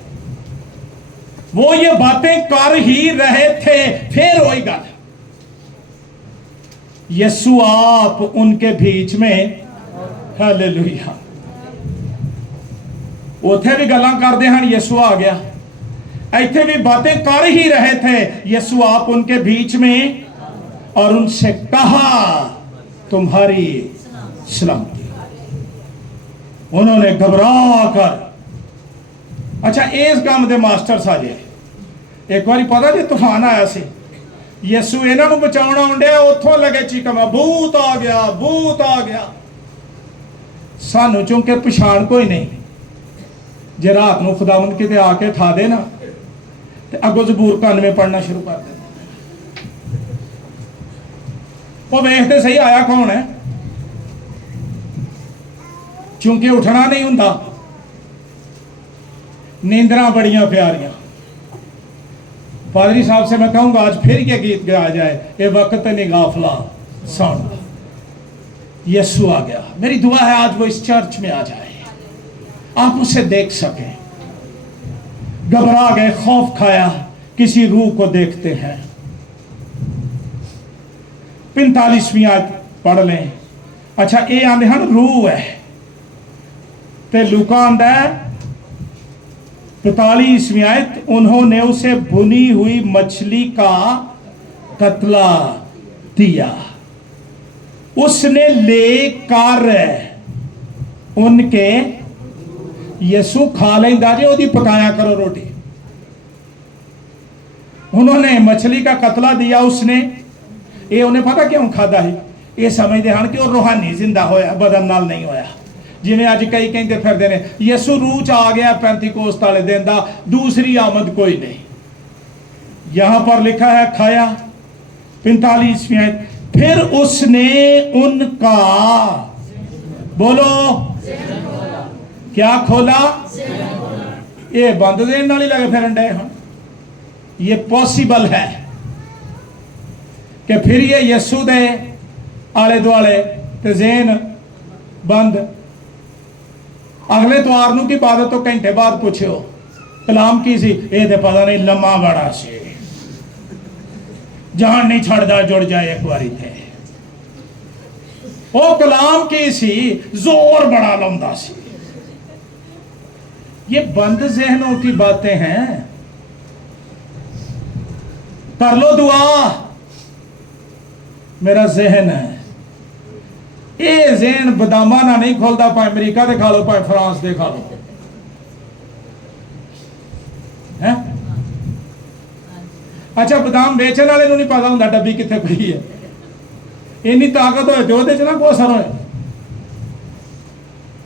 वो ये बातें कर ही रहे थे, फिर वही गल, यीशु आप उनके बीच में, हालेलुया, उथे भी गल्लां करदे हन, यीशु आ गया। ऐसे भी बातें कर ही रहे थे, यीशु आप उनके बीच में, और उनसे कहा तुम्हारी सलामती। उन्होंने घबरा कर, अच्छा इस काम दे मास्टर साजे, एक बारी पता जी तूफान आया से, यीशु इन्हां नूं बचाउण आउंदे, उत्थों लगे चीकमा, भूत आ गया, भूत आ गया। सानू चूंकि पछाण कोई नहीं, जे रात नूं खुदावंद किते आके ठा दे ना, अगो ज़बूर 91 पढ़ना शुरू कर दे। वो देखते सही आया कौन है, चूंकि उठना नहीं हुंदा, नींदरा बड़ियां प्यारियां। पादरी साहब से मैं कहूंगा आज फिर ये गीत गाया जाए, ये वक्त नहीं गाफला सुन, यीशु आ गया। मेरी दुआ है आज वो इस चर्च में आ जाए, आप उसे देख सकें। घबरा गए, खौफ खाया, किसी रूह को देखते हैं। 45वीं आयत पढ़ लें। अच्छा ये आंदे हन रूह है, ते लूका आंदा है 45वीं आयत, उन्होंने उसे भुनी हुई मछली का कतला दिया, उसने लेकर उनके, यसू खा लेंदा जी, ओदी पकाया करो रोटी। उन्होंने मछली का कतला दिया, उसने, ये उन्हें पता क्यों खादा है? ये समझते हैं कि वो रूहानी जिंदा होया, बदन नाल नहीं होया। जिवें अज कई कहते फिरदे ने यसू रूह च आ गया पैंतीकोस्त वाले दिन दा, दूसरी आमद कोई नहीं। यहां पर लिखा है खाया। 45वीं आयत, फिर उसने उनका, बोलो क्या खोला? ये बंद देने वाली लगे फिरन डे हन। ये पॉसिबल है कि फिर ये यसू दे आले दुआले ते ज़हन बंद। अगले द्वार नूं की इबादत तो घंटे बाद पुछो कलाम की सी, ये तो पता नहीं लम्मा बड़ा सी, जान नहीं छड़दा, जुड़ जाए एक बारी थे। वो कलाम की सी, जोर बड़ा लाउंदा सी। ये बंद जहनों की बातें हैं। कर लो दुआ, मेरा जहन है, ये जहन बदामा ना नहीं खोलता, पाए अमेरिका दिखा लो, पाए फ्रांस दिखा लो, है? अच्छा बदाम बेचने वाले नहीं पता होंगे डब्बी कितने पई है, इन्नी ताकत होए तो ਉਹਦੇ ਚ ਨਾ ਕੋਈ ਅਸਰ ਹੋਏ।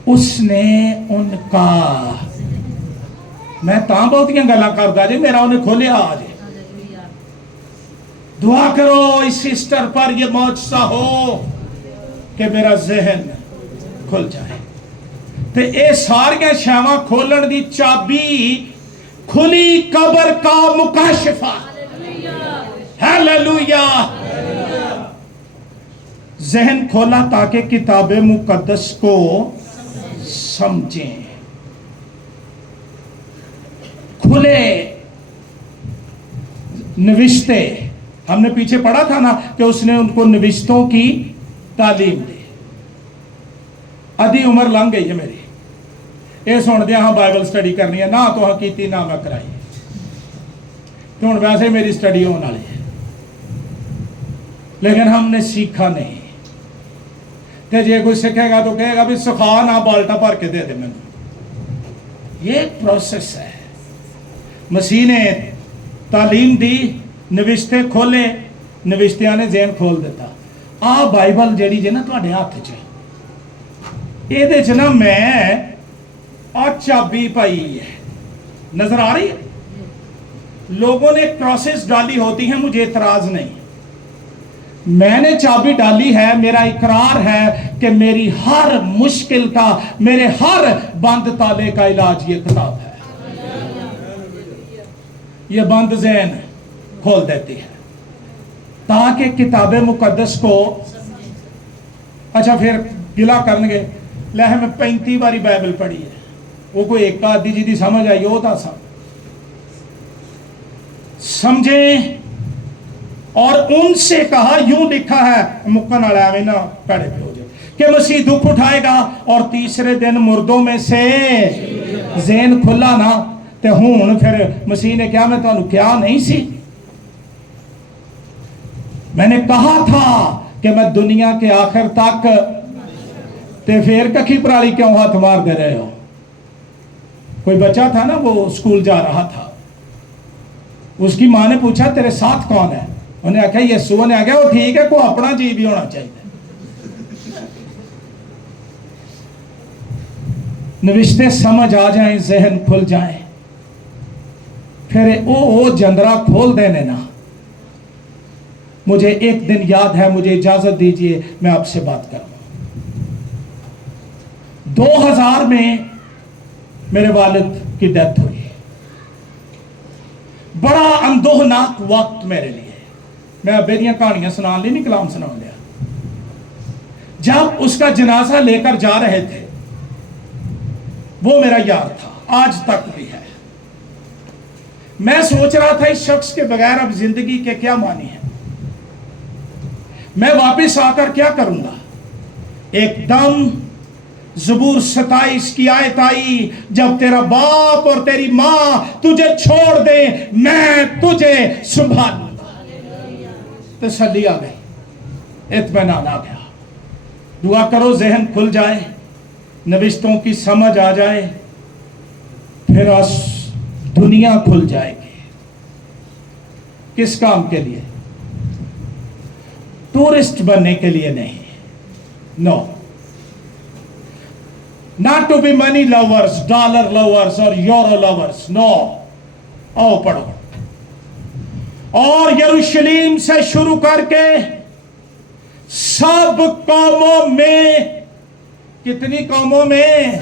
उसने उनका, मैं तां बहुतियां गल्लां करदा जे मेरा उन्हें खोलिया आज। दुआ करो इस सिस्टर पर ये मौजज़ा हो कि मेरा ज़हन खुल जाए। ते ये सारियां शावां खोलण दी चाबी खुली कब्र का मुकाशिफा। हालेलुया। ज़हन खोला ताकि किताब मुकद्दस को समझें। खुले नविश्ते, हमने पीछे पढ़ा था ना कि उसने उनको नविश्तों की तालीम दी। आधी उम्र लंघ गई है मेरी, ये सुनते हाँ बाइबल स्टडी करनी है, ना तो हाँ की ना मैं कराई, तो हुण वैसे मेरी स्टडी होने वाली है, लेकिन हमने सीखा नहीं। तो जे कोई सीखेगा तो कहेगा भी सिखा ना, बाल्टा भर के दे दे मैंने। ये प्रोसेस है। मसीह ने तालीम दी, नविश्ते खोले, नविश्तियां ने ज़हन खोल दिता। आ बाइबल जड़ी जे ना तुहाडे हत्थ च, ਇਹਦੇ ਚ ना मैं आ चाबी पाई है, नजर आ रही है? लोगों ने प्रोसेस डाली होती है, मुझे इतराज नहीं, मैंने चाबी डाली है। मेरा इकरार है कि मेरी हर मुश्किल का, मेरे हर बंद ताले का इलाज ये किताब है। ये बंद ज़हन खोल देती है ताकि किताब मुकद्दस को। अच्छा फिर गिला करनगे ले मैं 35 बारी बाइबल पढ़ी है, वो कोई एक आधी जी दी समझ आई हो तो समझे। और उनसे कहा, यूं लिखा है, मुक्कन वाला एवं ना पैड़े पे हो जाए, कि मसीह दुख उठाएगा और तीसरे दिन मुर्दों में से ज़हन खुला ना। ते हुण फिर मसीह ने क्या, मैं तुहानू क्या नहीं सी, मैंने कहा था कि मैं दुनिया के आखिर तक। ते फिर कखी पराली क्यों हाथ मार दे रहे हो? कोई बच्चा था ना, वो स्कूल जा रहा था, उसकी माँ ने पूछा तेरे साथ कौन है? उन्हें आख्या यीशु ने आख्या वो ठीक है, कोई अपना जी भी होना चाहिए। नविश्ते समझ आ जाएं, ज़हन खुल जाए, फिर वो जंदरा खोल देने ना। मुझे एक दिन याद है, मुझे इजाजत दीजिए मैं आपसे बात करूं। 2000 में मेरे वालिद की डेथ हुई। बड़ा अंदोहनाक वक्त मेरे लिए। मैं अबेदियां कहानियां सुनाने ली नहीं, कलाम सुना लिया। जब उसका जनाजा लेकर जा रहे थे, वो मेरा यार था, आज तक भी है। मैं सोच रहा था इस शख्स के बगैर अब जिंदगी के क्या मानी है, मैं वापस आकर क्या करूंगा। एकदम ज़बूर 27 की आयत आई, जब तेरा बाप और तेरी मां तुझे छोड़ दे मैं तुझे संभालूंगा। तसल्ली आ गई, इत्मीनान आ गया। दुआ करो ज़हन खुल जाए, नविश्तों की समझ आ जाए, फिर दुनिया खुल जाएगी। किस काम के लिए? टूरिस्ट बनने के लिए नहीं, no, not to be money lovers, dollar lovers और यूरो लवर्स, नो। आओ पढ़ो। और यरूशलेम से शुरू करके सब कौमों में, कितनी कौमों में?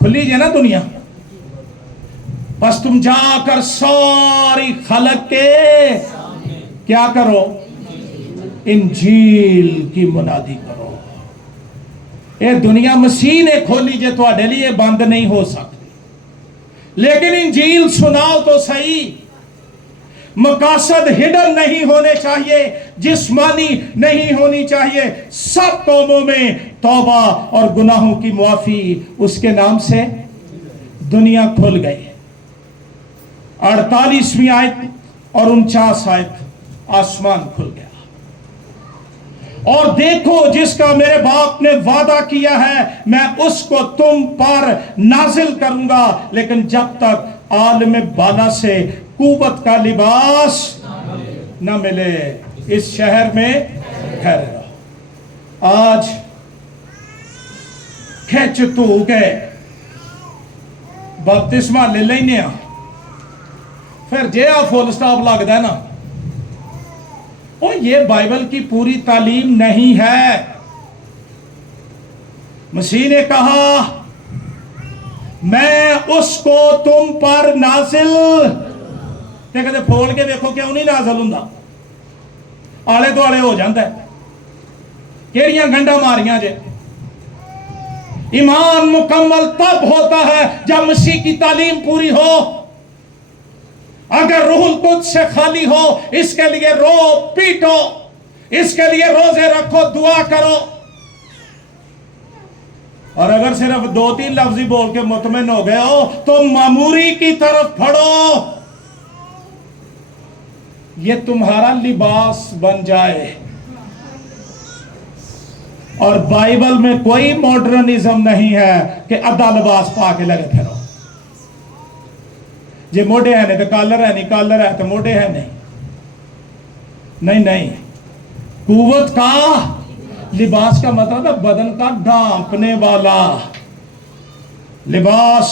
खुली है ना दुनिया। बस तुम जाकर सारी खलक के क्या करो? इंजील की मुनादी करो। ये दुनिया मसीह ने खोली जे, तुहाडे लिए बंद नहीं हो सकती। लेकिन इंजील सुनाओ तो सही। मकासद हिडन नहीं होने चाहिए, जिस्मानी नहीं होनी चाहिए। सब कौमों में तौबा और गुनाहों की मुआफी, उसके नाम से दुनिया खुल गई। 48वीं आयत और 49 आयत, आसमान खुल गया। और देखो जिसका मेरे बाप ने वादा किया है, मैं उसको तुम पर नाजिल करूंगा, लेकिन जब तक आलम बाला से कुव्वत का लिबास न मिले। इस शहर में ठहरे रहो। आज खिंच धू के बपतिस्मा ले लेने, फिर जे आ फुल स्टॉप लगता है ना, ये बाइबल की पूरी तालीम नहीं है। मसीह ने कहा मैं उसको तुम पर नाजिल, ते कहते फोल के देखो क्यों नहीं नाजिल हुंदा, आले दुआले हो जाता है। केड़ियां गंढा मारियां जे। ईमान मुकम्मल तब होता है जब मसीह की तालीम पूरी हो। अगर रूहुल कुद्स से खाली हो, इसके लिए रो पीटो, इसके लिए रोजे रखो, दुआ करो। और अगर सिर्फ 2-3 लफ्ज ही बोल के मुतमिन हो गए हो तो मामूरी की तरफ बढ़ो, ये तुम्हारा लिबास बन जाए। और बाइबल में कोई मॉडर्निज्म नहीं है कि आधा लिबास पा के लगे फिरो। जे मोढ़े है नहीं तो कॉलर है नहीं, कॉलर है तो मोढ़े है नहीं। नहीं नहीं, कुव्वत का लिबास का मतलब है बदन का ढांपने वाला लिबास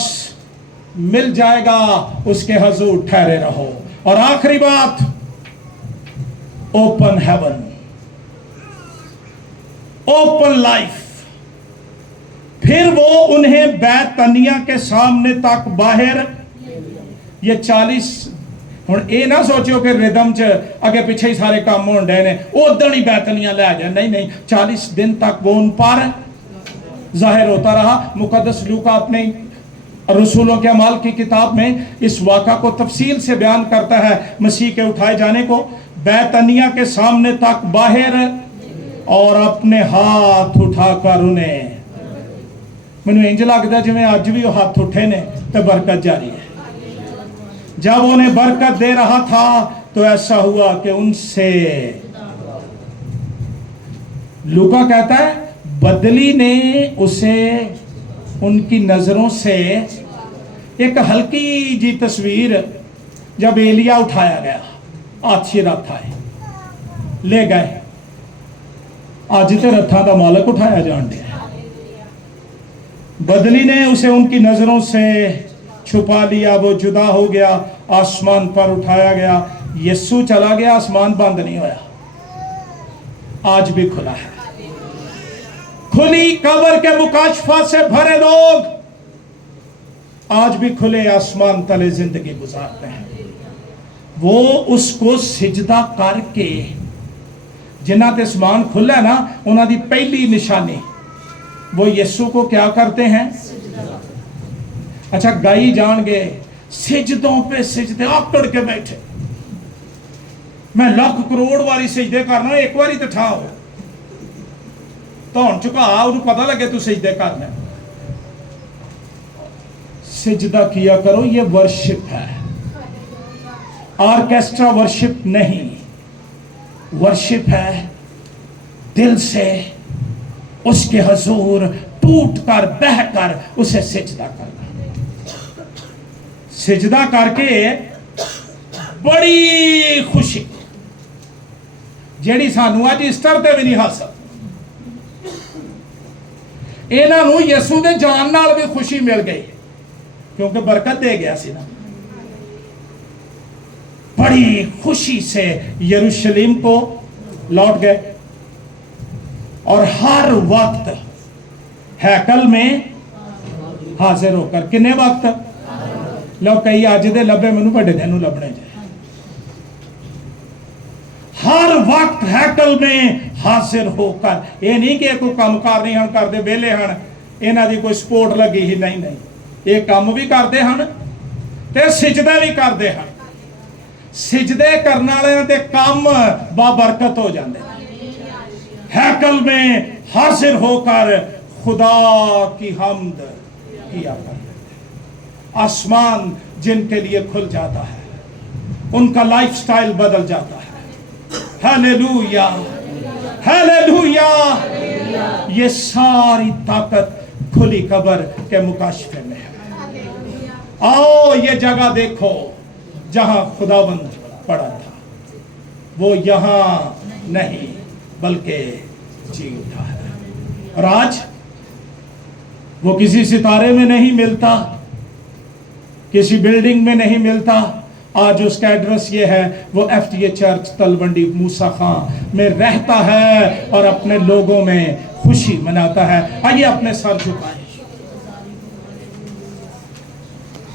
मिल जाएगा, उसके हुजूर ठहरे रहो। और आखिरी बात, ओपन हेवन, ओपन लाइफ। फिर वो उन्हें बैतनिया के सामने तक बाहर, ये 40 हुण ये ना सोचो कि रिदम च अगे पीछे ही सारे काम होण डे ने, उधर ही बैतनिया ले जाए। नहीं नहीं, 40 दिन तक वो उन पर जाहिर होता रहा। मुकद्दस लूका अपने रसूलों के अमाल की किताब में इस वाक़ा को तफसील से बयान करता है, मसीह के उठाए जाने को। बैतनिया के सामने तक बाहर, और अपने हाथ उठाकर उन्हें, मैनू इंज लगता जिवें अज भी वो हाथ उठे ने तो बरकत जारी है। जब उन्हें बरकत दे रहा था तो ऐसा हुआ कि उनसे, लूका कहता है, बदली ने उसे उनकी नजरों से, एक हल्की जी तस्वीर, जब एलिया उठाया गया, अच्छी रथ आए ले गए, आज तो रथा का मालक उठाया जान दिया। बदली ने उसे उनकी नजरों से छुपा लिया, वो जुदा हो गया, आसमान पर उठाया गया। यीशु चला गया, आसमान बंद नहीं होया, आज भी खुला है। खुली कब्र के मुकाशफा से भरे लोग आज भी खुले आसमान तले जिंदगी गुजारते हैं। वो उसको सिजदा करके, जिन्हां ते आसमान खुला है ना, उन्हां दी पहली निशानी वो यीशु को क्या करते हैं? अच्छा, गाई जान गए, सिजदों पे सिजदे आकड़ के बैठे। मैं लाख करोड़ वारी सिजदे करना, एक बारी तो ठाओ धौन झुका, उन्हें पता लगे तू सिजदे करना। सिजदा किया करो, ये वर्शिप है, ऑर्केस्ट्रा वर्शिप नहीं। वर्शिप है दिल से उसके हुजूर टूट कर बह कर उसे सिजदा करना। सिजदा करके बड़ी खुशी, जेड़ी सानू अज ईस्टर ते भी नहीं हासिल, इन्हां नूं यसू दे जान नाल भी खुशी मिल गई, क्योंकि बरकत दे गया सी ना। बड़ी खुशी से यरूशलेम को लौट गए, और हर वक्त हैकल में हाजिर होकर, किन्ने वक्त? लो कई अज दे लभे, मैनू बड़े दिन लभने जाए। हर वक्त हैकल में हाजिर होकर, ये नहीं कि कोई कामकार नहीं हन करते, वेले हन, इन्हां दी कोई सपोर्ट लगी ही नहीं, नहीं, ये काम भी करते हन ते सिजदे भी करते हन। सिजदे करने वाले दे काम बाबरकत हो जाते। हैकल में हाजिर होकर खुदा की हम्द किया करते। आसमान जिनके लिए खुल जाता है, उनका लाइफस्टाइल बदल जाता है। Hallelujah, hallelujah. ये सारी ताकत खुली कब्र के मुकाशफे में है। आओ ये जगह देखो जहां खुदाबंद पड़ा था, वो यहां नहीं, बल्कि जी उठा है। और आज वो किसी सितारे में नहीं मिलता, किसी बिल्डिंग में नहीं मिलता। आज उसका एड्रेस ये है, वो FTA चर्च तलवंडी मूसा खां में रहता है और अपने लोगों में खुशी मनाता है। आइए अपने सर झुकाएं।